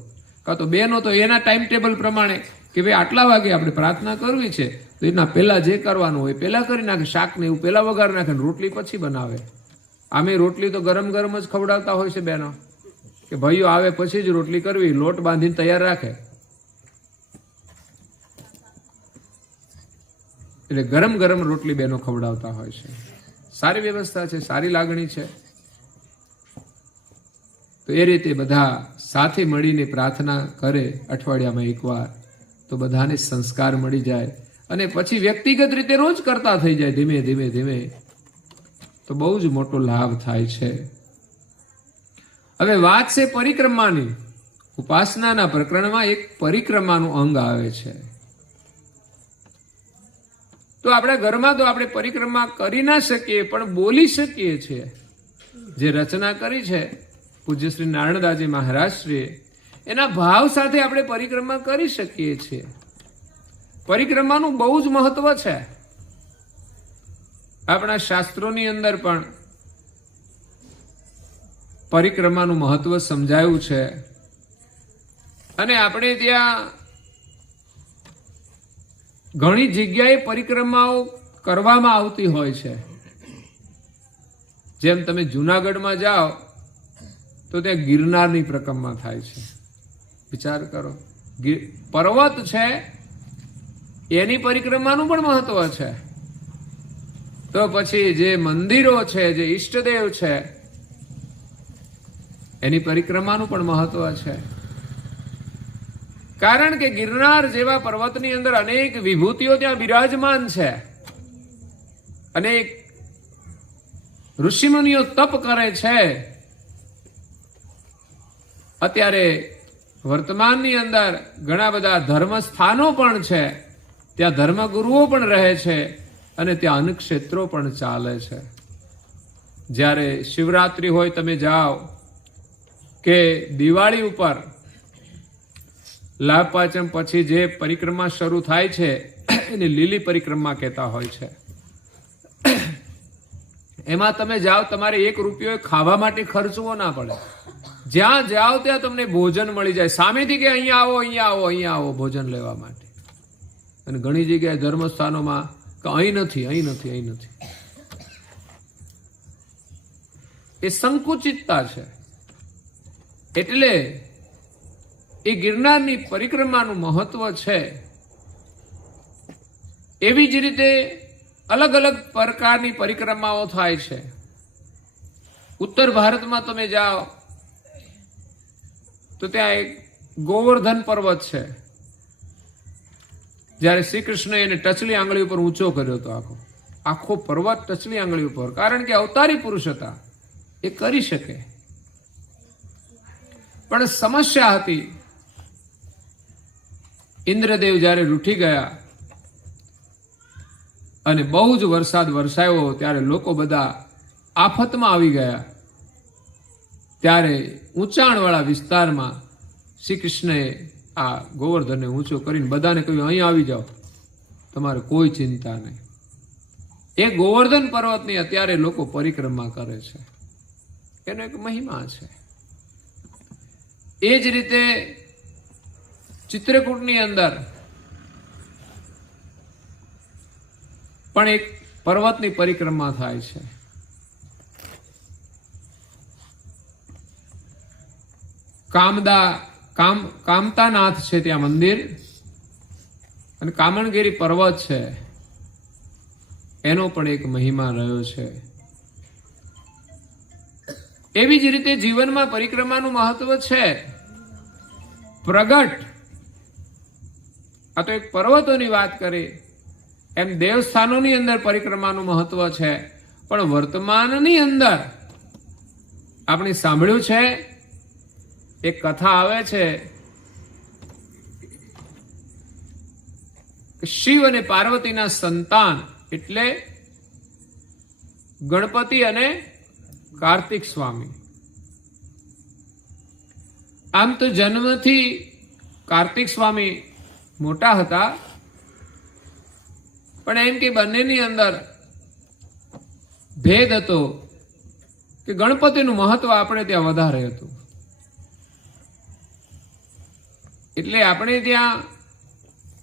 કાં તો બેનો તો એના ટાઈમ ટેબલ પ્રમાણે કે ભાઈ આટલા વાગે આપણે પ્રાર્થના કરવી છે તો એના પહેલા જે કરવાનું હોય પહેલા કરી નાખે. શાક ને એવું પહેલા વઘાર નાખે, રોટલી પછી બનાવે. આમે રોટલી તો ગરમ ગરમ જ ખવડાવતા હોય છે બહેનો, કે ભાઈઓ આવે પછી જ રોટલી કરવી, લોટ બાંધીને તૈયાર રાખે. એટલે ગરમ ગરમ રોટલી બહેનો ખવડાવતા હોય છે. સારી વ્યવસ્થા છે, સારી લાગણી છે. તો એ રીતે બધા સાથે મળીને પ્રાર્થના કરે અઠવાડિયામાં એકવાર તો બધાને સંસ્કાર મળી જાય અને પછી વ્યક્તિગત રીતે રોજ કરતા થઈ જાય ધીમે ધીમે ધીમે, તો બહુ જ મોટો લાભ થાય છે. હવે વાત છે પરિક્રમાની. ઉપાસનાના પ્રકરણમાં એક પરિક્રમાનું અંગ આવે છે. તો આપણા ઘરમાં તો આપણે પરિક્રમા કરી ના શકીએ પણ બોલી શકીએ છીએ. જે રચના કરી છે પૂજ્ય શ્રી નારાયણદાસજી મહારાજશ્રીએ, એના ભાવ સાથે આપણે પરિક્રમા કરી શકીએ છીએ. પરિક્રમાનું બહુ જ મહત્વ છે. આપણા શાસ્ત્રોની અંદર પણ પરિક્રમાનું મહત્વ સમજાયું છે અને આપણે ત્યાં ઘણી જગ્યાએ પરિક્રમાઓ કરવામાં આવતી હોય છે. જેમ તમે જુનાગઢમાં જાઓ તો ત્યાં ગિરનારની પરિક્રમા થાય છે. વિચાર કરો, પર્વત છે એની પરિક્રમાનું પણ મહત્વ છે. તો પછી જે મંદિરો છે, જે ઈષ્ટદેવ છે એની પરિક્રમાનું પણ મહત્વ છે. કારણ કે ગિરનાર જેવા પર્વતની અંદર અનેક વિભૂતિઓ ત્યાં બિરાજમાન છે. અનેક ઋષિમુનિઓ તપ કરે છે. અત્યારે વર્તમાનની અંદર ઘણા બધા ધર્મ સ્થાનો પણ છે, ત્યાં ધર્મગુરુઓ પણ રહે છે અને ત્યાં અન્નક્ષેત્રો પણ ચાલે છે. જ્યારે શિવરાત્રિ હોય તમે જાઓ કે દિવાળી ઉપર લાભ પાંચમ પછી જે પરિક્રમા શરૂ થાય છે એને લીલી પરિક્રમા કહેતા હોય છે. એમાં તમે જાઓ, તમારે 1 રૂપિયો ખાવા માટે ખર્ચવો ના પડે. જ્યાં જાઓ ત્યાં તમને ભોજન મળી જાય સામેથી, કે અહીંયા આવો, અહીંયા આવો, અહીંયા આવો ભોજન લેવા માટે. અને ઘણી જગ્યાએ ધર્મસ્થાનોમાં કે અહીં નથી, અહીં નથી, અહીં નથી. એ સંકુચિતતા છે. એટલે એ ગિરનારની પરિક્રમાનું મહત્વ છે. એવી જ રીતે અલગ અલગ પ્રકારની પરિક્રમાઓ થાય છે. ઉત્તર ભારતમાં તમે જાઓ તો ત્યાં એક ગોવર્ધન પર્વત છે. જ્યારે શ્રી કૃષ્ણએ એને ટચલી આંગળી ઉપર ઊંચો કર્યો હતો, આખો પર્વત ટચલી આંગળી ઉપર, કારણ કે અવતારી પુરુષ હતા, એ કરી શકે. પણ સમસ્યા હતી, ઇન્દ્રદેવ જ્યારે રૂઠી ગયા અને બહુ જ વરસાદ વરસાયો ત્યારે લોકો બધા આફતમાં આવી ગયા. ત્યારે ઊંચાણવાળા વિસ્તારમાં શ્રી કૃષ્ણએ આ ગોવર્ધનને ઊંચો કરીને બધાને કહ્યું, અહીં આવી જાઓ, તમારે કોઈ ચિંતા નહીં. એ ગોવર્ધન પર્વતની અત્યારે લોકો પરિક્રમા કરે છે. એનો એક મહિમા છે. એ જ રીતે ચિત્રકૂટની અંદર પણ એક પર્વતની પરિક્રમા થાય છે. કામતાનાથ છે ત્યાં મંદિર, અને કામણગીરી પર્વત છે, એનો પણ એક મહિમા રહ્યો છે. એવી જ રીતે જીવનમાં પરિક્રમાનું મહત્વ છે. પ્રગટ આ તો એક પર્વતોની વાત કરી, એમ દેવસ્થાનોની અંદર પરિક્રમાનું મહત્વ છે. પણ વર્તમાનની અંદર આપણે સાંભળ્યું છે, એક કથા આવે છે કે શિવ અને પાર્વતીના સંતાન એટલે ગણપતિ અને કાર્તિક સ્વામી. આમ તો જન્મથી કાર્તિક સ્વામી મોટા હતા, પણ એમ કે બંનેની અંદર ભેદ હતો કે ગણપતિનું મહત્વ આપણે ત્યાં વધારે હતું. એટલે આપણે ત્યાં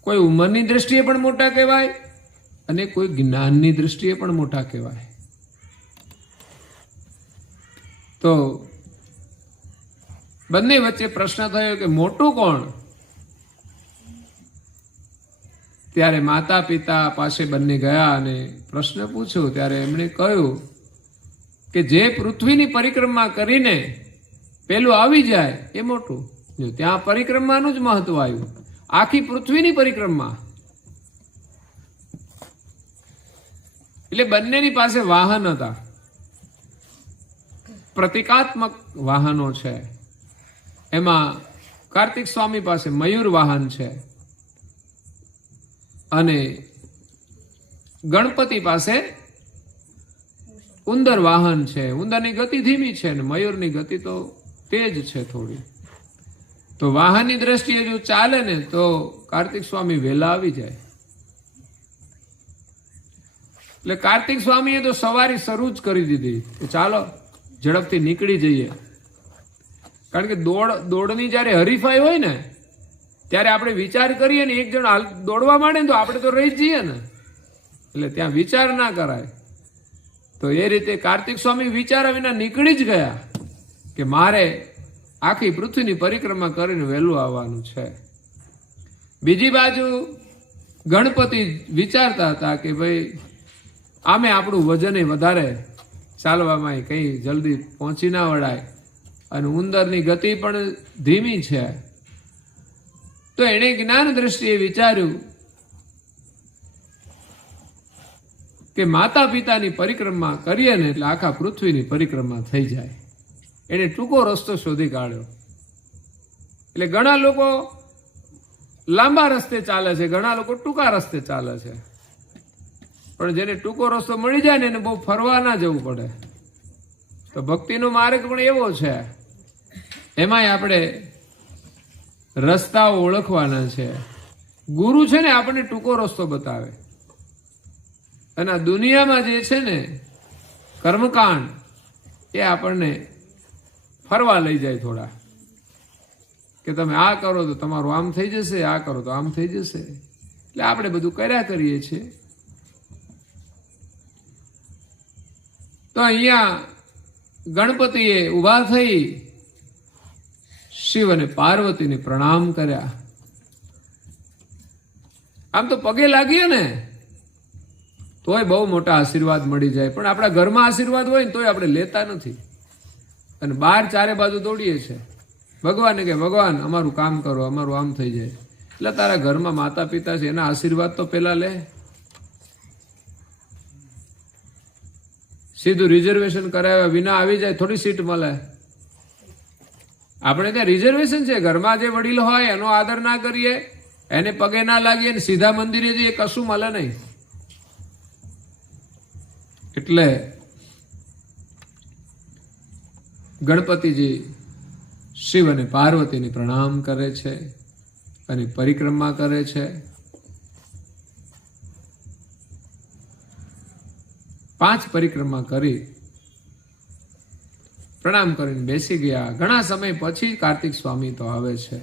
કોઈ ઉંમરની દ્રષ્ટિએ પણ મોટા કહેવાય અને કોઈ જ્ઞાનની દ્રષ્ટિએ પણ મોટા કહેવાય. તો બંને વચ્ચે પ્રશ્ન થયો કે મોટું કોણ? ત્યારે માતા પિતા પાસે બંને ગયા અને પ્રશ્ન પૂછ્યો. ત્યારે એમણે કહ્યું કે જે પૃથ્વીની પરિક્રમા કરીને પેલું આવી જાય એ મોટું. જો ત્યાં પરિક્રમાનું જ મહત્વ આવ્યું, આખી પૃથ્વીની પરિક્રમા. એટલે બંનેની પાસે વાહન હતા, પ્રતિકાત્મક વાહનો છે. એમાં કાર્તિક સ્વામી પાસે મયુર વાહન છે અને ગણપતિ પાસે ઉંદર વાહન છે. ઉંદરની ગતિ ધીમી છે અને મયુરની ગતિ તો તેજ છે થોડી. તો વાહનની દ્રષ્ટિએ જો ચાલે ને તો કાર્તિક સ્વામી વહેલા આવી જાય. એટલે કાર્તિક સ્વામીએ તો સવારી શરૂ જ કરી દીધી કે ચાલો ઝડપથી નીકળી જઈએ. કારણ કે દોડની જ્યારે હરીફાઈ હોય ને ત્યારે આપણે વિચાર કરીએ ને, એક જણ દોડવા માંડે ને તો આપણે તો રહી જ જઈએ ને, એટલે ત્યાં વિચાર ના કરાય. તો એ રીતે કાર્તિક સ્વામી વિચાર્યા વિના નીકળી જ ગયા કે મારે આખી પૃથ્વીની પરિક્રમા કરીને વહેલું આવવાનું છે. બીજી બાજુ ગણપતિ વિચારતા હતા કે ભાઈ આમે આપણું વજન વધારે, ચાલવામાં કંઈ જલ્દી પહોંચી ના વળાય અને ઉંદરની ગતિ પણ ધીમી છે. તો એણે જ્ઞાન દ્રષ્ટિએ વિચાર્યું કે માતા પિતાની પરિક્રમા કરીએ ને એટલે આખા પૃથ્વીની પરિક્રમા થઈ જાય. એને ટૂંકો રસ્તો શોધી કાઢ્યો. એટલે ઘણા લોકો લાંબા રસ્તે ચાલે છે, ઘણા લોકો ટૂંકા રસ્તે ચાલે છે. પણ જેને ટૂંકો રસ્તો મળી જાય ને એને બહુ ફરવા ના જવું પડે. તો ભક્તિનો માર્ગ પણ એવો છે. એમાંય આપણે રસ્તાઓ ઓળખવાના છે. ગુરુ છે ને આપણને ટૂંકો રસ્તો બતાવે, અને આ દુનિયામાં જે છે ને કર્મકાંડ એ આપણને ફરવા લઈ જાય થોડા, કે તમે આ કરો તો તમારું આમ થઈ જશે, આ કરો તો આમ થઈ જશે. એટલે આપણે બધું કર્યા કરીએ છીએ. તો અહીંયા ગણપતિએ ઊભા થઈ શિવ અને પાર્વતીને પ્રણામ કર્યા. આમ તો પગે લાગીએ ને તોય બહુ મોટા આશીર્વાદ મળી જાય, પણ આપણા ઘરમાં આશીર્વાદ હોય ને તોય આપણે લેતા નથી અને બહાર ચારે બાજુ દોડીએ છીએ. ભગવાનને કે ભગવાન અમારું કામ કરો, અમારું આમ થઈ જાય. એટલે તારા ઘરમાં માતા પિતા છે એના આશીર્વાદ તો પેલા લે. સીધું રિઝર્વેશન કરાવ્યા વિના આવી જાય થોડી સીટ મળે. આપણે ત્યાં રિઝર્વેશન છે, ઘરમાં જે વડીલ હોય એનો આદર ના કરીએ, એને પગે ના લાગીએ ને સીધા મંદિરે જઈએ, કશું મળે નહીં. એટલે ગણપતિજી શિવ અને પાર્વતીને પ્રણામ કરે છે અને પરિક્રમા કરે છે. 5 પરિક્રમા કરી પ્રણામ કરીને બેસી ગયા. ઘણા સમય પછી કાર્તિક સ્વામી તો આવે છે.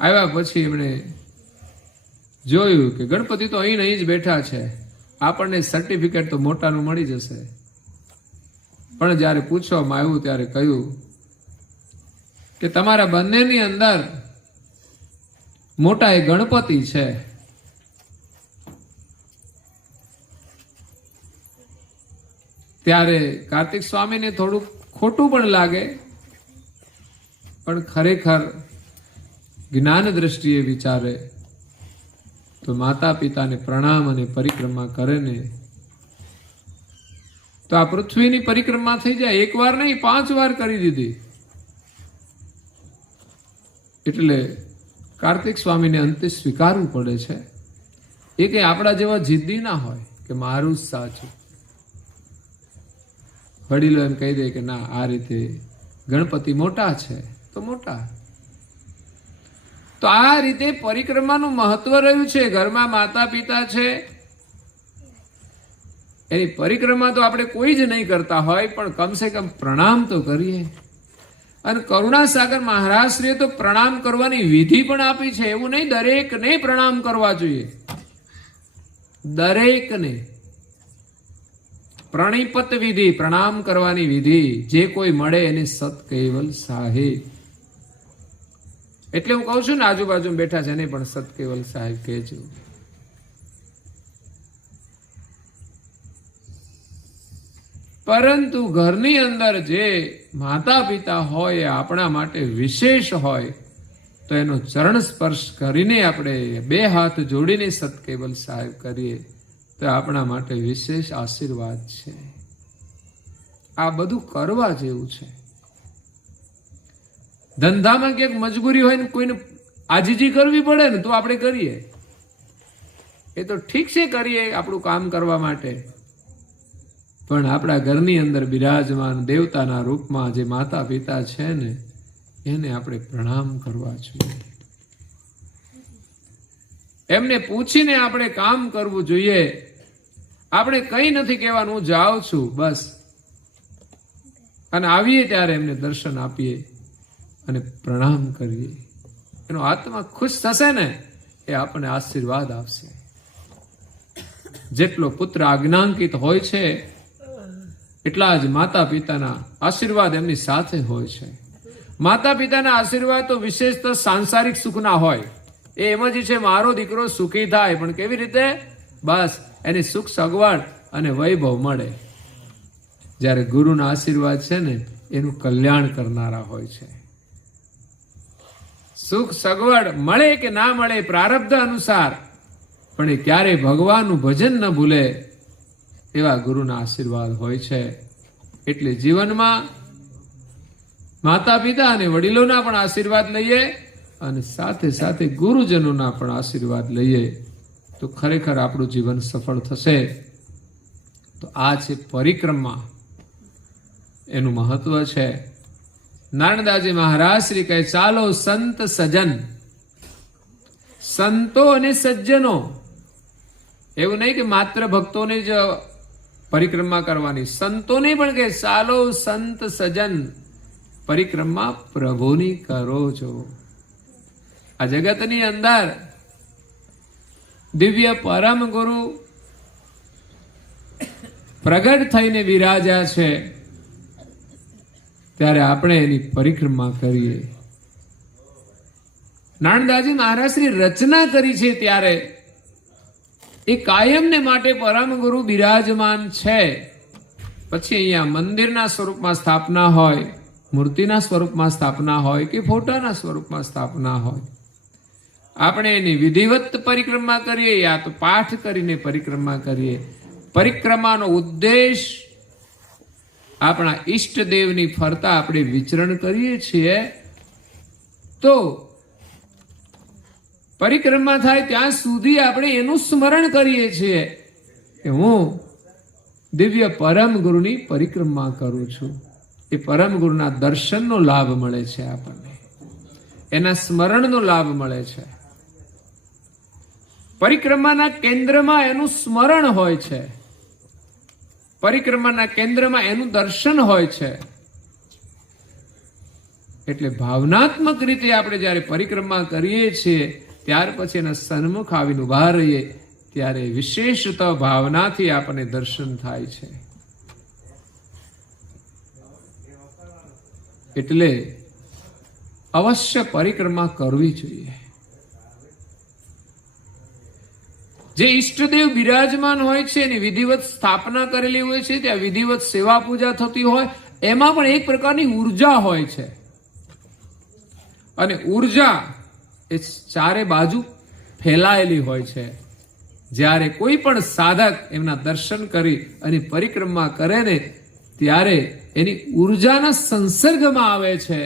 આવ્યા પછી એમણે જોયું કે ગણપતિ તો અહીં જ બેઠા છે, આપણને સર્ટિફિકેટ તો મોટાનું મળી જશે. પણ જ્યારે પૂછવામાં આવ્યું ત્યારે કહ્યું કે તમારા બંનેની અંદર મોટા એ ગણપતિ છે. ત્યારે કાર્તિક સ્વામીને થોડું ખોટું પણ લાગે, પણ ખરેખર જ્ઞાન દ્રષ્ટિએ વિચારે તો માતા પિતાને પ્રણામ અને પરિક્રમા કરે ને તો આ પૃથ્વીની પરિક્રમા થઈ જાય. એક વાર નહીં, 5 વાર કરી દીધી. એટલે કાર્તિક સ્વામીને અંતે સ્વીકારવું પડે છે. એ કઈ આપણા જેવા જિદ્દી ના હોય કે મારું જ સાચું. વડીલો એમ કહી દે કે ના, આ રીતે ગણપતિ મોટા છે તો મોટા. તો આ રીતે પરિક્રમાનું મહત્વ રહ્યું છે. ઘરમાં માતા પિતા છે, એની પરિક્રમા તો આપણે કોઈ જ નહીં કરતા હોય, પણ કમસે કમ પ્રણામ તો કરીએ. અને કરુણાસાગર મહારાજશ્રીએ તો પ્રણામ કરવાની વિધિ પણ આપી છે. એવું નહીં દરેકને પ્રણામ કરવા જોઈએ, દરેકને પ્રણિપત વિધિ, પ્રણામ કરવાની વિધિ. જે કોઈ મળે એને સત કેવલ સાહેબ. એટલે હું કહું છું ને, આજુબાજુ બેઠા છે એને પણ સત કેવલ સાહેબ કહેજો. પરંતુ ઘરની અંદર જે માતા પિતા હોય એ આપણા માટે વિશેષ હોય, તો એનો ચરણ સ્પર્શ કરીને આપણે 2 હાથ જોડીને સતકેવલ સાહેબ કરીએ તો આપણા માટે વિશેષ આશીર્વાદ છે. આ બધું કરવા જેવું છે. ધંધામાં ક્યાંક મજબૂરી હોય ને કોઈને આજીજી કરવી પડે ને તો આપણે કરીએ, એ તો ઠીક છે, કરીએ આપણું કામ કરવા માટે. પણ આપણા ઘરની અંદર બિરાજમાન દેવતાના રૂપમાં જે માતા પિતા છે ને, એને આપણે પ્રણામ કરવા જોઈએ. એમને પૂછીને આપણે કામ કરવું જોઈએ. આપણે કંઈ નથી કહેવાનું, હું જાઉં છું બસ, અને આવીએ ત્યારે એમને દર્શન આપીએ અને પ્રણામ કરીએ. એનો આત્મા ખુશ થશે ને, એ આપણને આશીર્વાદ આપશે. જેટલો પુત્ર આજ્ઞાંકિત હોય છે એટલા જ માતા પિતાના આશીર્વાદ એમની સાથે હોય છે. માતા પિતાના આશીર્વાદ તો વિશેષ તો સાંસારિક સુખના હોય. એ એમ જ છે મારો દીકરો સુખી થાય, પણ કેવી રીતે? બસ એને સુખ સગવડ અને વૈભવ મળે. જ્યારે ગુરુના આશીર્વાદ છે ને, એનું કલ્યાણ કરનારા હોય છે. સુખ સગવડ મળે કે ના મળે પ્રારબ્ધ અનુસાર, પણ એ ક્યારેય ભગવાનનું ભજન ન ભૂલે એવા ગુરુના આશીર્વાદ હોય છે. એટલે જીવનમાં માતા પિતા અને વડીલોના પણ આશીર્વાદ લઈએ અને સાથે સાથે ગુરુજનોના પણ આશીર્વાદ લઈએ તો ખરેખર આપણું જીવન સફળ થશે. તો આ છે પરિક્રમા, એનું મહત્વ છે. નારણદાસજી મહારાજ શ્રી કહે, ચાલો સંત સજ્જન, સંતો અને સજ્જનો. એવું નહીં કે માત્ર ભક્તોને જ પરિક્રમા કરવાની, સંતોને પણ કહે ચાલો સંત સજ્જન પરિક્રમા પ્રભુની કરો છો. આ જગતની અંદર દિવ્ય પરમ ગુરુ પ્રગટ થઈને વિરાજ્યા છે, ત્યારે આપણે એની પરિક્રમા કરીએ. નારણદાસજી મહારાજ શ્રી રચના કરી છે ત્યારે એ કાયમને માટે પરમ ગુરુ બિરાજમાન છે. પછી અહીંયા મંદિરના સ્વરૂપમાં સ્થાપના હોય, મૂર્તિના સ્વરૂપમાં સ્થાપના હોય કે ફોટાના સ્વરૂપમાં સ્થાપના હોય, આપણે એની વિધિવત પરિક્રમા કરીએ યા તો પાઠ કરીને પરિક્રમા કરીએ. પરિક્રમાનો ઉદ્દેશ આપણા ઈષ્ટદેવની ફરતા આપણે વિચરણ કરીએ છીએ, તો પરિક્રમા થાય ત્યાં સુધી આપણે એનું સ્મરણ કરીએ છીએ કે હું દિવ્ય પરમ ગુરુની પરિક્રમા કરું છું. એ પરમ ગુરુના દર્શનનો લાભ મળે છે આપણને, એના સ્મરણનો લાભ મળે છે. પરિક્રમાના કેન્દ્રમાં એનું સ્મરણ હોય છે, પરિક્રમાના કેન્દ્રમાં એનું દર્શન હોય છે. એટલે ભાવનાત્મક રીતે આપણે જ્યારે પરિક્રમા કરીએ છીએ ત્યાર પછી એના સન્મુખ આવીને ઉભા રહીએ ત્યારે વિશેષત ભાવનાથી આપણને દર્શન થાય છે. એટલે અવશ્ય પરિક્રમા કરવી જોઈએ. જે ઈષ્ટદેવ બિરાજમાન હોય છે એની વિધિવત સ્થાપના કરેલી હોય છે, ત્યાં વિધિવત સેવા પૂજા થતી હોય, એમાં પણ એક પ્રકારની ઉર્જા હોય છે. અને ઉર્જા એ ચારે બાજુ ફેલાયેલી હોય છે. જ્યારે કોઈ પણ સાધક એમના દર્શન કરી અને પરિક્રમા કરે ને ત્યારે એની ઉર્જાના સંસર્ગમાં આવે છે.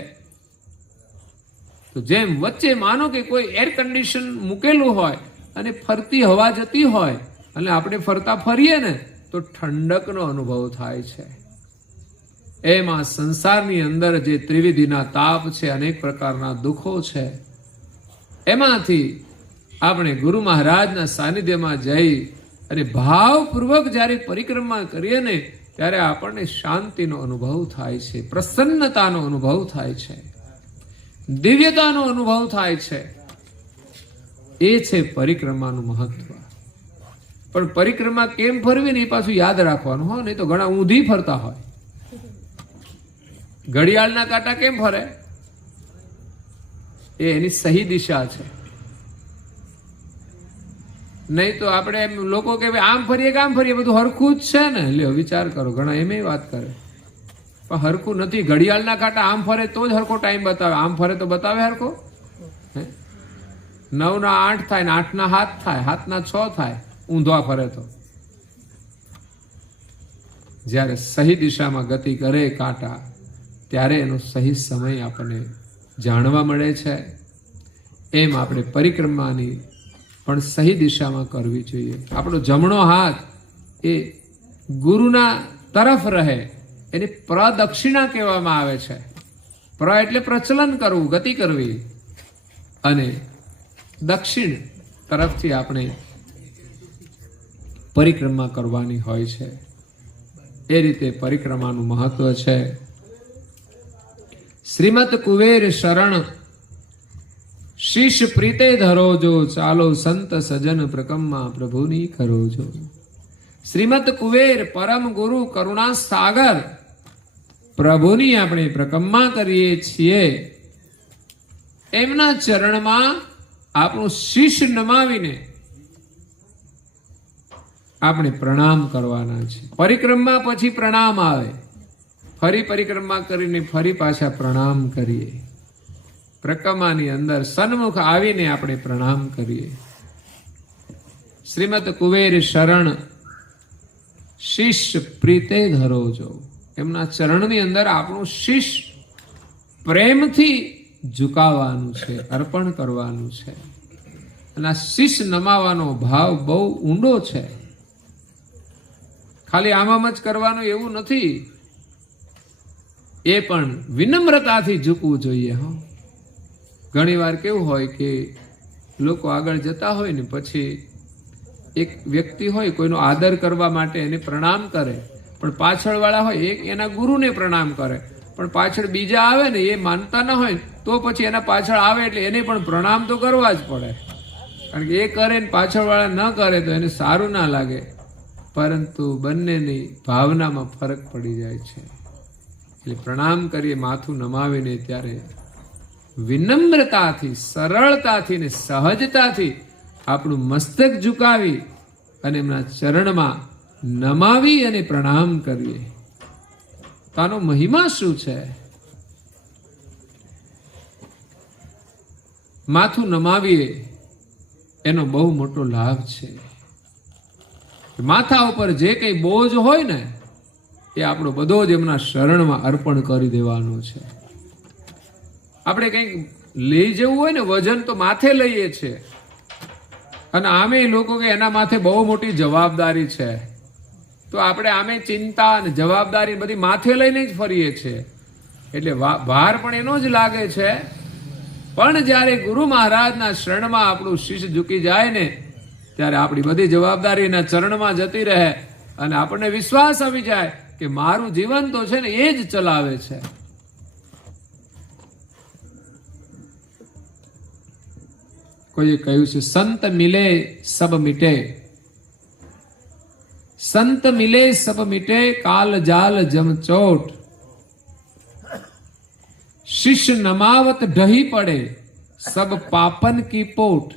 તો જેમ વચ્ચે માનો કે કોઈ એર કન્ડિશન મૂકેલું હોય અને ફરતી હવા જતી હોય અને આપણે ફરતા ફરીએ ને તો ઠંડકનો અનુભવ થાય છે. એમાં સંસારની અંદર જે ત્રિવિધિના તાપ છે, અનેક પ્રકારના દુઃખો છે, એમાંથી આપણે ગુરુ મહારાજના સાનિધ્યમાં જઈ અને ભાવપૂર્વક જ્યારે પરિક્રમા કરીએ ને ત્યારે આપણને શાંતિનો અનુભવ થાય છે, પ્રસન્નતાનો અનુભવ થાય છે, દિવ્યતાનો અનુભવ થાય છે. એ છે પરિક્રમાનું મહત્વ. પણ પરિક્રમા કેમ ફરવી ને એ પાછું યાદ રાખવાનું હોય, નહીં તો ઘણા ઊંધી ફરતા હોય. ઘડિયાળના કાંટા કેમ ફરે? એ એની સહી દિશા છે. નહીં તો આપણે એમ લોકો કે આમ ફરીએ કે આમ ફરીએ, બધું હરખું જ છે ને. લ્યો વિચાર કરો, ઘણા એમ વાત કરે પણ હરખું નથી. ઘડિયાળના કાંટા આમ ફરે તો જ હરખો ટાઈમ બતાવે, આમ ફરે તો બતાવે હરખો? 9 ના 8 થાય ને 8 ના 7 થાય, 7 ના 6 થાય ઊંધા ફરે તો. જ્યારે સહી દિશામાં ગતિ કરે કાંટા ત્યારે એનો સહી સમય આપણને જાણવા મળે છે. એમ આપણે પરિક્રમાની પણ સહી દિશામાં કરવી જોઈએ. આપણો જમણો હાથ એ ગુરુના તરફ રહે, એને પ્રદક્ષિણા કહેવામાં આવે છે. પ્ર એટલે પ્રચલન કરવું, ગતિ કરવી, અને દક્ષિણ તરફથી આપણે પરિક્રમા કરવાની હોય છે. એ રીતે પરિક્રમાનું મહત્વ છે. શ્રીમત કુબેર શરણ શીશ પ્રીતે ધરો જો, ચાલો સંત સજન પ્રકમ્મા પ્રભુની કરો જો. શ્રીમત કુબેર પરમ ગુરુ કરુણા સાગર પ્રભુની આપણે પ્રકમ્મા કરીએ છીએ. એમના ચરણમાં આપણું શીશ નમાવીને આપણે પ્રણામ કરવાના છે. પરિક્રમા પછી પ્રણામ આવે. ફરી પરિક્રમા કરીને ફરી પાછા પ્રણામ કરીએ. પ્રક્રમાની અંદર સન્મુખ આવીને આપણે પ્રણામ કરીએ. શ્રીમત કુબેર શરણ શીશ પ્રીતે ધરો જો. એમના ચરણની અંદર આપણું શીશ પ્રેમથી ઝુકાવવાનું છે, અર્પણ કરવાનું છે. અને આ શીશ નમાવાનો ભાવ બહુ ઊંડો છે. ખાલી આમ જ કરવાનું એવું નથી. એ પણ વિનમ્રતાથી ઝૂકવું જોઈએ. હા, ઘણી વાર કેવું હોય કે લોકો આગળ જતા હોય ને પછી એક વ્યક્તિ હોય કોઈનો આદર કરવા માટે એને પ્રણામ કરે, પણ પાછળ વાળા હોય એક એના ગુરુને પ્રણામ કરે, પણ પાછળ બીજા આવે ને એ માનતા ના હોય તો પછી એના પાછળ આવે એટલે એને પણ પ્રણામ તો કરવા જ પડે. કારણ કે એ કરે ને પાછળ વાળા ન કરે તો એને સારું ના લાગે. પરંતુ બંનેની ભાવનામાં ફરક પડી જાય છે. એટલે પ્રણામ કરીએ માથું નમાવીને ત્યારે વિનમ્રતાથી, સરળતાથી ને સહજતાથી આપણું મસ્તક ઝુકાવી અને એમના ચરણમાં નમાવી અને પ્રણામ કરીએ. તાનો મહિમા શું છે? માથું નમાવીએ એનો બહુ મોટો લાભ છે. માથા ઉપર જે કંઈ બોજ હોય ને એ આપણો બધો જ એમના શરણમાં અર્પણ કરી દેવાનો છે. આપણે કંઈક લઈ જવું હોય ને વજન તો માથે લઈએ છીએ, અને આમે લોકો કે એના માથે બહુ મોટી જવાબદારી છે, તો આપણે આમે ચિંતા અને જવાબદારી બધી માથે લઈને જ ફરીએ છીએ. એટલે ભાર પણ એનો જ લાગે છે. પણ જ્યારે ગુરુ મહારાજના શરણમાં આપણું શીશ ઝૂકી જાય ને ત્યારે આપણી બધી જવાબદારી એના ચરણમાં જતી રહે અને આપણને વિશ્વાસ આવી જાય કે મારું જીવન તો છે ને એ જ ચલાવે છે. કોઈએ કહ્યું છે સંત મિલે સબ મિટે, સંત મિલે સબ મિટે, કાલ જાલ જમ ચોટ, શિષ્ય નમાવત ઢહી પડે સબ પાપન કી પોટ.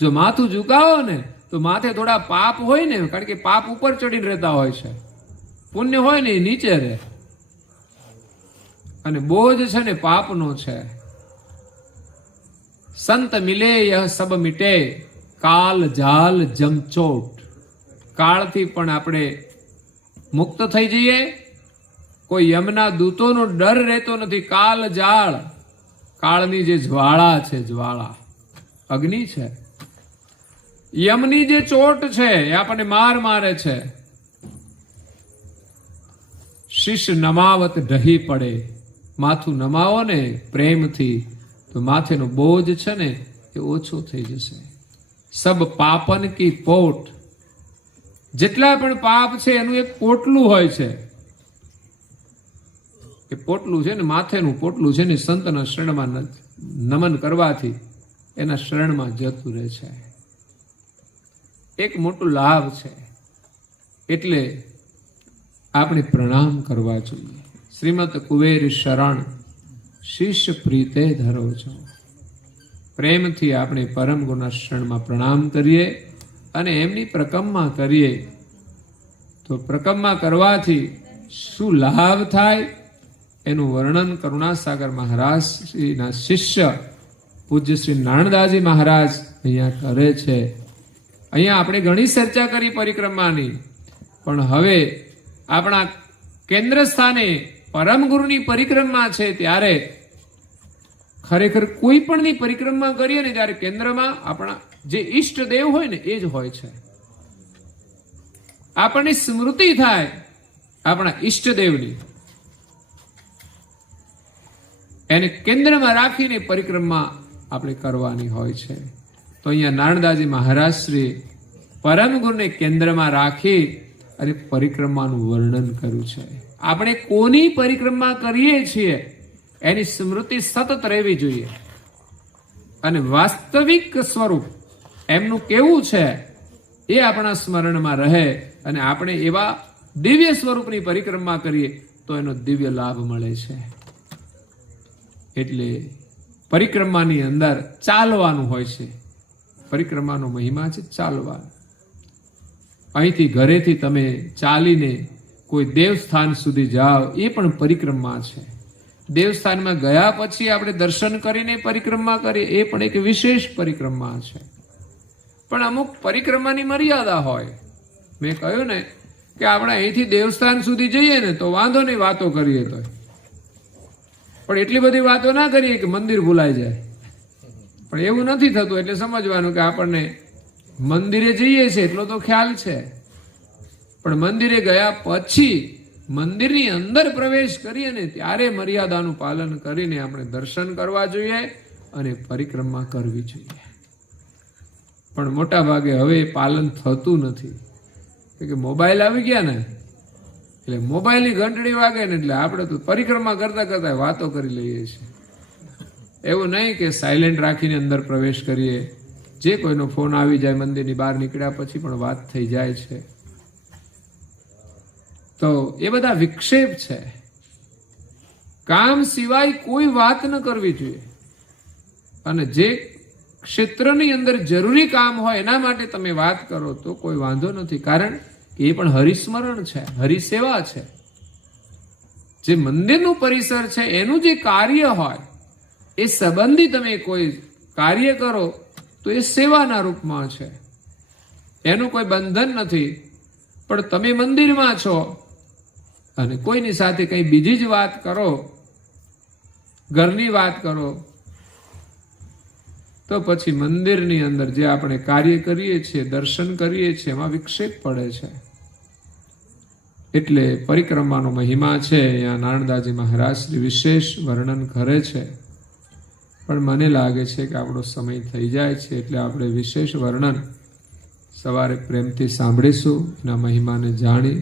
જો માથું ઝુકાવો ને તો માથે થોડા પાપ હોય ને, કારણ કે પાપ ઉપર ચડીને રહેતા હોય છે, પુણ્ય હોય ને એ નીચે રહે, અને બોજ છે ને પાપનો છે. સંત મિલે યહ સબ મિટે, કાલ જાલ જમચોટ. કાળથી પણ આપણે મુક્ત થઈ જઈએ. કોઈ યમના દૂતોનો ડર રહેતો નથી. કાલ જાળ, કાળની જે જ્વાળા છે, જ્વાળા અગ્નિ છે, યમની જે ચોટ છે એ આપણને માર મારે છે. શીશ નમાવત ઢહી પડે, માથું નમાવો ને પ્રેમથી તો માથેનો બોજ છે ને એ ઓછો થઈ જશે. સબ પાપન કી પોટ, જેટલા પણ પાપ છે એનું એક પોટલું હોય છે. એ પોટલું છે ને, માથેનું પોટલું છે ને, સંતના શરણમાં નમન કરવાથી એના શરણમાં જતું રહે છે. એક મોટું લાભ છે. એટલે આપણે પ્રણામ કરવા જોઈએ. શ્રીમદ કુબેર શરણ શિષ્ય પ્રીતે ધરો છો. પ્રેમથી આપણે પરમ ગુરુના શરણમાં પ્રણામ કરીએ અને એમની પ્રકમમાં કરીએ તો પ્રકમમાં કરવાથી શું લાભ થાય એનું વર્ણન કરુણાસાગર મહારાજ શ્રીના શિષ્ય પૂજ્ય શ્રી નારણદાસજી મહારાજ અહીંયા કરે છે. અહીંયા આપણે ઘણી ચર્ચા કરી પરિક્રમાની, પણ હવે આપણા કેન્દ્ર સ્થાને પરમ ગુરુની પરિક્રમા છે ત્યારે ખરેખર કોઈ પણની પરિક્રમા કરીએ ને ત્યારે કેન્દ્રમાં આપણા જે ઈષ્ટ દેવ હોય ને એ જ હોય છે. આપણને સ્મૃતિ થાય આપણા ઈષ્ટદેવની, એને કેન્દ્રમાં રાખીને પરિક્રમા આપણે કરવાની હોય છે. તો અહીંયા નારણદાસજી મહારાજ શ્રી પરમ ગુરુને કેન્દ્રમાં રાખી અને પરિક્રમાનું વર્ણન કર્યું છે. આપણે કોની પરિક્રમા કરીએ છીએ એની સ્મૃતિ સતત રહેવી જોઈએ, અને વાસ્તવિક સ્વરૂપ એમનું કેવું છે એ આપણા સ્મરણમાં રહે, અને આપણે એવા દિવ્ય સ્વરૂપની પરિક્રમા કરીએ તો એનો દિવ્ય લાભ મળે છે. એટલે પરિક્રમાની અંદર ચાલવાનું હોય છે. પરિક્રમાનો મહિમા છે ચાલવાનું. અહીંથી ઘરેથી તમે ચાલીને કોઈ દેવસ્થાન સુધી જાઓ એ પણ પરિક્રમા છે. દેવસ્થાનમાં ગયા પછી આપણે દર્શન કરીને પરિક્રમા કરીએ એ પણ એક વિશેષ પરિક્રમા છે. પણ અમુક પરિક્રમાની મર્યાદા હોય. મેં કહ્યું ને કે આપણે અહીંથી દેવસ્થાન સુધી જઈએ ને તો વાંધો નહીં, વાતો કરીએ તો, પણ એટલી બધી વાતો ના કરીએ કે મંદિર ભૂલાઈ જાય. પણ એવું નથી થતું. એટલે સમજવાનું કે આપણને મંદિરે જઈએ છીએ એટલો તો ખ્યાલ છે, પણ મંદિરે ગયા પછી મંદિરની અંદર પ્રવેશ કરીએ ને ત્યારે મર્યાદાનું પાલન કરીને આપણે દર્શન કરવા જોઈએ અને પરિક્રમા કરવી જોઈએ. પણ મોટા ભાગે હવે પાલન થતું નથી, કે મોબાઈલ આવી ગયા ને એટલે મોબાઈલની ઘંટડી વાગે ને એટલે આપણે તો પરિક્રમા કરતા કરતા વાતો કરી લઈએ છીએ. એવું નહીં કે સાયલેન્ટ રાખીને અંદર પ્રવેશ કરીએ. જે કોઈનો ફોન આવી જાય મંદિરની બહાર નીકળ્યા પછી પણ વાત થઈ જાય છે. તો એ બધા વિક્ષેપ છે. કામ સિવાય કોઈ વાત ન કરવી જોઈએ, અને જે ક્ષેત્રની અંદર જરૂરી કામ હોય એના માટે તમે વાત કરો તો કોઈ વાંધો નથી, કારણ કે એ પણ હરિસ્મરણ છે, હરિસેવા છે. જે મંદિરનું પરિસર છે એનું જે કાર્ય હોય એ સંબંધી તમે કોઈ કાર્ય કરો તો એ સેવાના રૂપમાં છે, એનું કોઈ બંધન નથી. પણ તમે મંદિરમાં છો અને કોઈની સાથે કંઈ બીજી જ વાત કરો, ઘરની વાત કરો, તો પછી મંદિરની અંદર જે આપણે કાર્ય કરીએ છીએ, દર્શન કરીએ છીએ, એમાં વિક્ષેપ પડે છે. એટલે પરિક્રમાનો મહિમા છે અહીંયા નારણદાસજી મહારાજ શ્રી વિશેષ વર્ણન કરે છે. પણ મને લાગે છે કે આપણો સમય થઈ જાય છે, એટલે આપણે વિશેષ વર્ણન સવારે પ્રેમથી સાંભળીશું. એના મહિમાને જાણી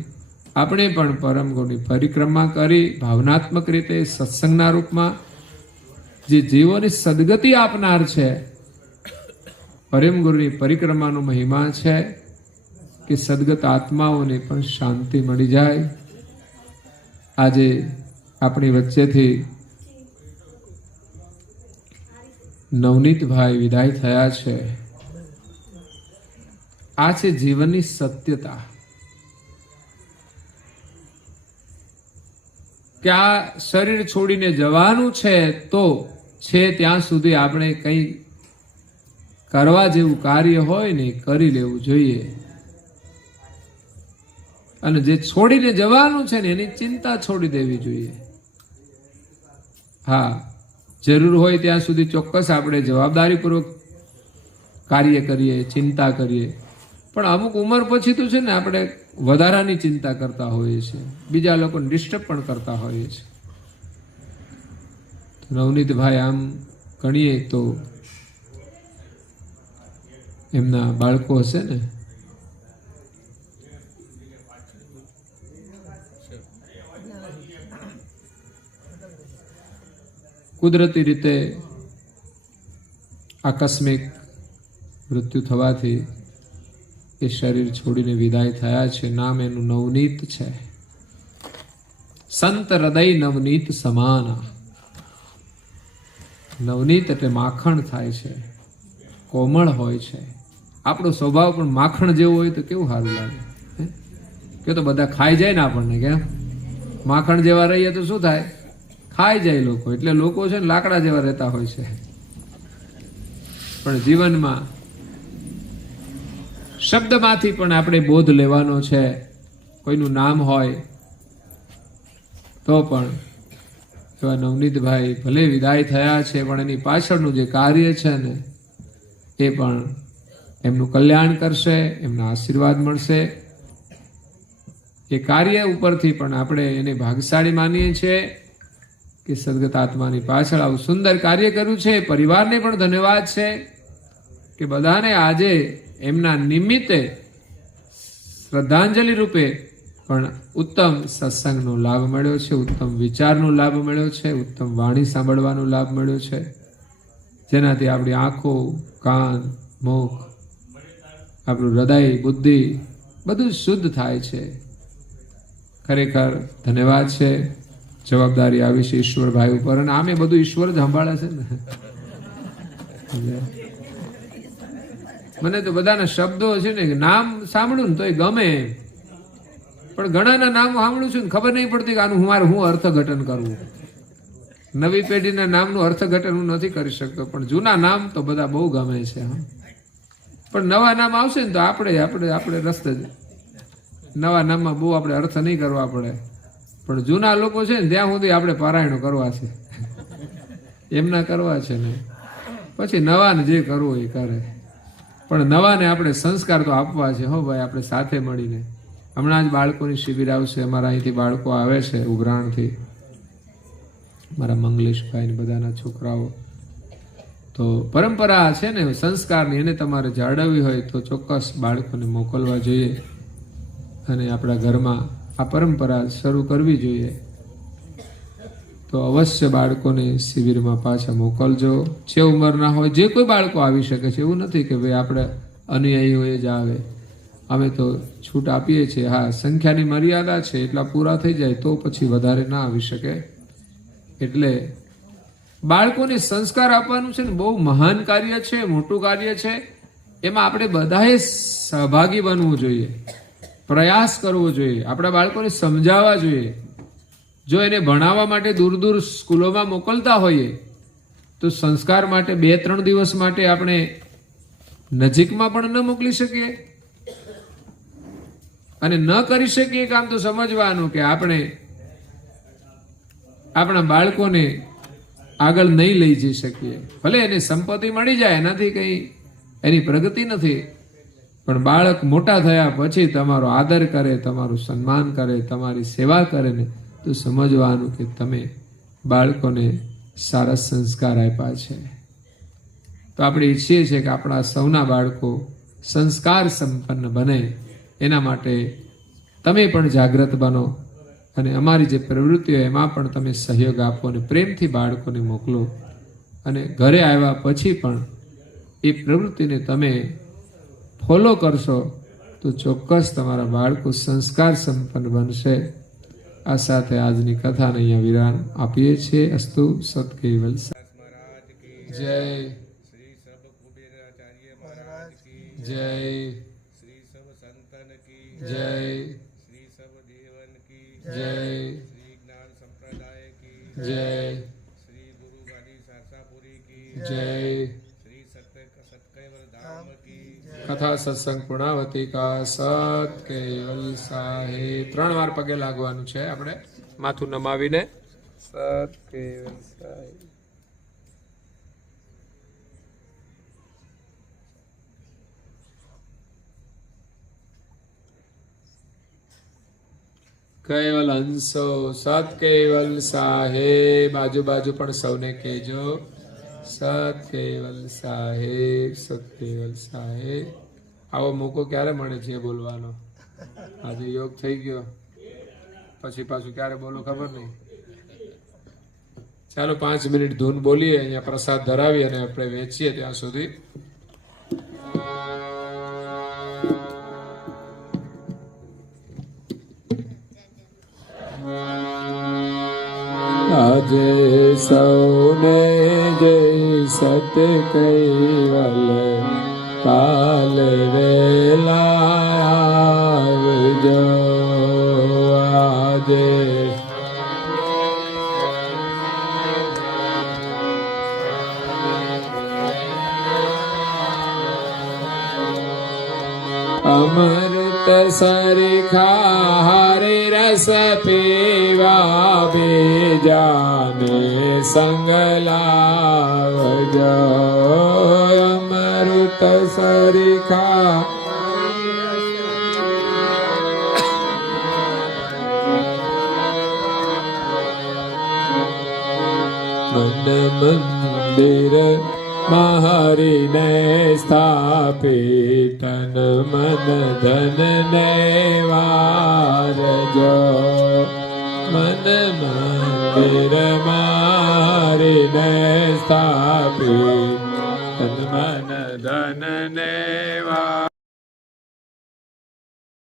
આપણે પણ પરમ ગુરુની પરિક્રમા કરી ભાવનાત્મક રીતે સત્સંગના રૂપમાં જે જીવોની સદગતિ આપનાર છે, પરમ ગુરુની પરિક્રમાનો મહિમા છે કે સદગત આત્માઓને પણ શાંતિ મળી જાય. આજે આપણી વચ્ચેથી નવનીતભાઈ વિદાય થયા છે. આ છે જીવનની સત્યતા કે આ શરીર છોડીને જવાનું છે તો છે ત્યાં સુધી આપણે કંઈ કરવા જેવું કાર્ય હોય ને કરી લેવું જોઈએ, અને જે છોડીને જવાનું છે ને એની ચિંતા છોડી દેવી જોઈએ. હા, જરૂર હોય ત્યાં સુધી ચોક્કસ આપણે જવાબદારીપૂર્વક કાર્ય કરીએ, ચિંતા કરીએ, પણ અમુક ઉંમર પછી તો છે ને આપણે વધારાની ચિંતા કરતા હોઈએ છીએ, બીજા લોકોને ડિસ્ટર્બ પણ કરતા હોઈએ છીએ. નવનીતભાઈ આમ ગણીએ તો એમના બાળકો હશે ને, કુદરતી રીતે આકસ્મિક મૃત્યુ થવાથી એ શરીર છોડીને વિદાય થયા છે. નામ એનું નવનીત છે. સંત હૃદય નવનીત સમાના. નવનીત એટલે માખણ થાય છે, કોમળ હોય છે. આપણો સ્વભાવ પણ માખણ જેવો હોય તો કેવું સારું લાગે કે તો બધા ખાઈ જાય ને આપણને. કેમ માખણ જેવા રહીએ તો શું થાય? ખાઈ જાય લોકો. એટલે લોકો છે ને લાકડા જેવા રહેતા હોય છે. પણ જીવનમાં શબ્દમાંથી પણ આપણે બોધ લેવાનો છે. કોઈનું નામ હોય તો પણ એવા નવનીતભાઈ ભલે વિદાય થયા છે, પણ એની પાછળનું જે કાર્ય છે ને એ પણ એમનું કલ્યાણ કરશે, એમના આશીર્વાદ મળશે. એ કાર્ય ઉપરથી પણ આપણે એને ભાગશાળી માનીએ છીએ કે સદગત આત્માની પાછળ આવું સુંદર કાર્ય કર્યું છે. પરિવારને પણ ધન્યવાદ છે કે બધાને આજે એમના નિમિત્તે શ્રદ્ધાંજલિ રૂપે પણ ઉત્તમ સત્સંગનો લાભ મળ્યો છે, ઉત્તમ વિચારનો લાભ મળ્યો છે, ઉત્તમ વાણી સાંભળવાનો લાભ મળ્યો છે, જેનાથી આપણી આંખો, કાન, મુખ, આપણું હૃદય, બુદ્ધિ બધું શુદ્ધ થાય છે. ખરેખર ધન્યવાદ છે. જવાબદારી આવી છે ઈશ્વરભાઈ ઉપર, અને આમે બધું ઈશ્વર જ સંભાળે છે ને. મને તો બધાના શબ્દો છે ને નામ સાંભળું ને તો એ ગમે, પણ ઘણાના નામ સાંભળું છું ને ખબર નહીં પડતી કે આનું મારે હું અર્થઘટન કરવું. નવી પેઢીના નામનું અર્થઘટન હું નથી કરી શકતો, પણ જૂના નામ તો બધા બહુ ગમે છે. પણ નવા નામ આવશે ને તો આપણે રસ્તે જ નવા નામમાં બહુ આપણે અર્થ નહીં કરવા પડે. પણ જૂના લોકો છે ને ત્યાં સુધી આપણે પારાયણો કરવા છે, એમના કરવા છે ને પછી નવાને જે કરવું એ કરે. પણ નવાને આપણે સંસ્કાર તો આપવા છે. હો ભાઈ, આપણે સાથે મળીને. હમણાં જ બાળકોની શિબિર આવશે. અમારા અહીંથી બાળકો આવે છે ઉભરાણથી, મારા મંગલેશભાઈ ને બધાના છોકરાઓ. તો પરંપરા છે ને સંસ્કારની, એને તમારે જાળવવી હોય તો ચોક્કસ બાળકોને મોકલવા જોઈએ, અને આપણા ઘરમાં આ પરંપરા શરૂ કરવી જોઈએ. તો અવશ્ય બાળકોને શિબિરમાં પાછા મોકલજો. જે ઉંમરના હોય, જે કોઈ બાળકો આવી શકે છે. એવું નથી કે ભાઈ આપણે અનુયાયીઓ જ આવે. અમે તો છૂટ આપીએ છીએ. હા, સંખ્યાની મર્યાદા છે, એટલા પૂરા થઈ જાય તો પછી વધારે ના આવી શકે. એટલે બાળકોને સંસ્કાર આપવાનું છે ને બહુ મહાન કાર્ય છે, મોટું કાર્ય છે. એમાં આપણે બધાએ સહભાગી બનવું જોઈએ, પ્રયાસ કરવો જોઈએ, આપણા બાળકોને સમજાવવા જોઈએ. જો એને ભણાવવા માટે દૂર દૂર સ્કૂલોમાં મોકલતા હોઈએ તો સંસ્કાર માટે 2-3 દિવસ માટે આપણે નજીકમાં પણ ન મોકલી શકીએ, અને ન કરી શકીએ કામ તો સમજવાનું કે આપણે આપણા બાળકોને આગળ નહીં લઈ જઈ શકીએ. ભલે એને સંપત્તિ મળી જાય, એનાથી કંઈ એની પ્રગતિ નથી, પણ બાળક મોટા થયા પછી તમારો આદર કરે, તમારું સન્માન કરે, તમારી સેવા કરે ને તો સમજવાનું કે તમે બાળકોને સારા સંસ્કાર આપ્યા છે. તો આપણે ઈચ્છીએ છીએ કે આપણા સૌના બાળકો સંસ્કાર સંપન્ન બને. એના માટે તમે પણ જાગૃત બનો, અને અમારી જે પ્રવૃત્તિઓ એમાં પણ તમે સહયોગ આપો, અને પ્રેમથી બાળકોને મોકલો. અને ઘરે આવ્યા પછી પણ એ પ્રવૃત્તિને તમે ફોલો કરશો તો ચોક્કસ તમારા બાળકો સંસ્કાર સંપન્ન બનશે. આ સાથે આજની કથાને અહીંયા વિરામ આપીએ છીએ. અસ્તુ સત કેવલ જય. જય. जय श्री सबदेवन की जय श्री ज्ञान संप्रदाय की जय श्री गुरु गादी सरसापुरी की जय श्री सत्कैवल धाम की कथा सत्संग पूर्णावती का सत केवल साहेब 3 વાર પગે લાગવાનું છે આપણે માથું નમાવીને સત કેવલ સાહેબ કેવલ હંસો સત કેવલ સાહેબ આજુબાજુ પણ સૌને કહેજો સત કેવલ સાહેબ સત કેવલ સાહેબ આવો મોકો ક્યારે મળે છે બોલવાનો આજે યોગ થઈ ગયો પછી પાછું ક્યારે બોલો ખબર નહીં ચાલો 5 મિનિટ ધૂન બોલીએ અહીંયા પ્રસાદ ધરાવી અને આપણે વેચીએ ત્યાં સુધી આજે સૌને જય સત કૈવલ કાલ વેલા આવજો આજે અમૃત સરીખા હરે રસ પીવા બીજાને સંગ લાવજો અમૃત સરીખા મન મંદિર મહારીને સ્થાપિત તન મન ધન ને વારજો મન મંદિર મારીને સ્થાપિત તન મન ધન ને વાર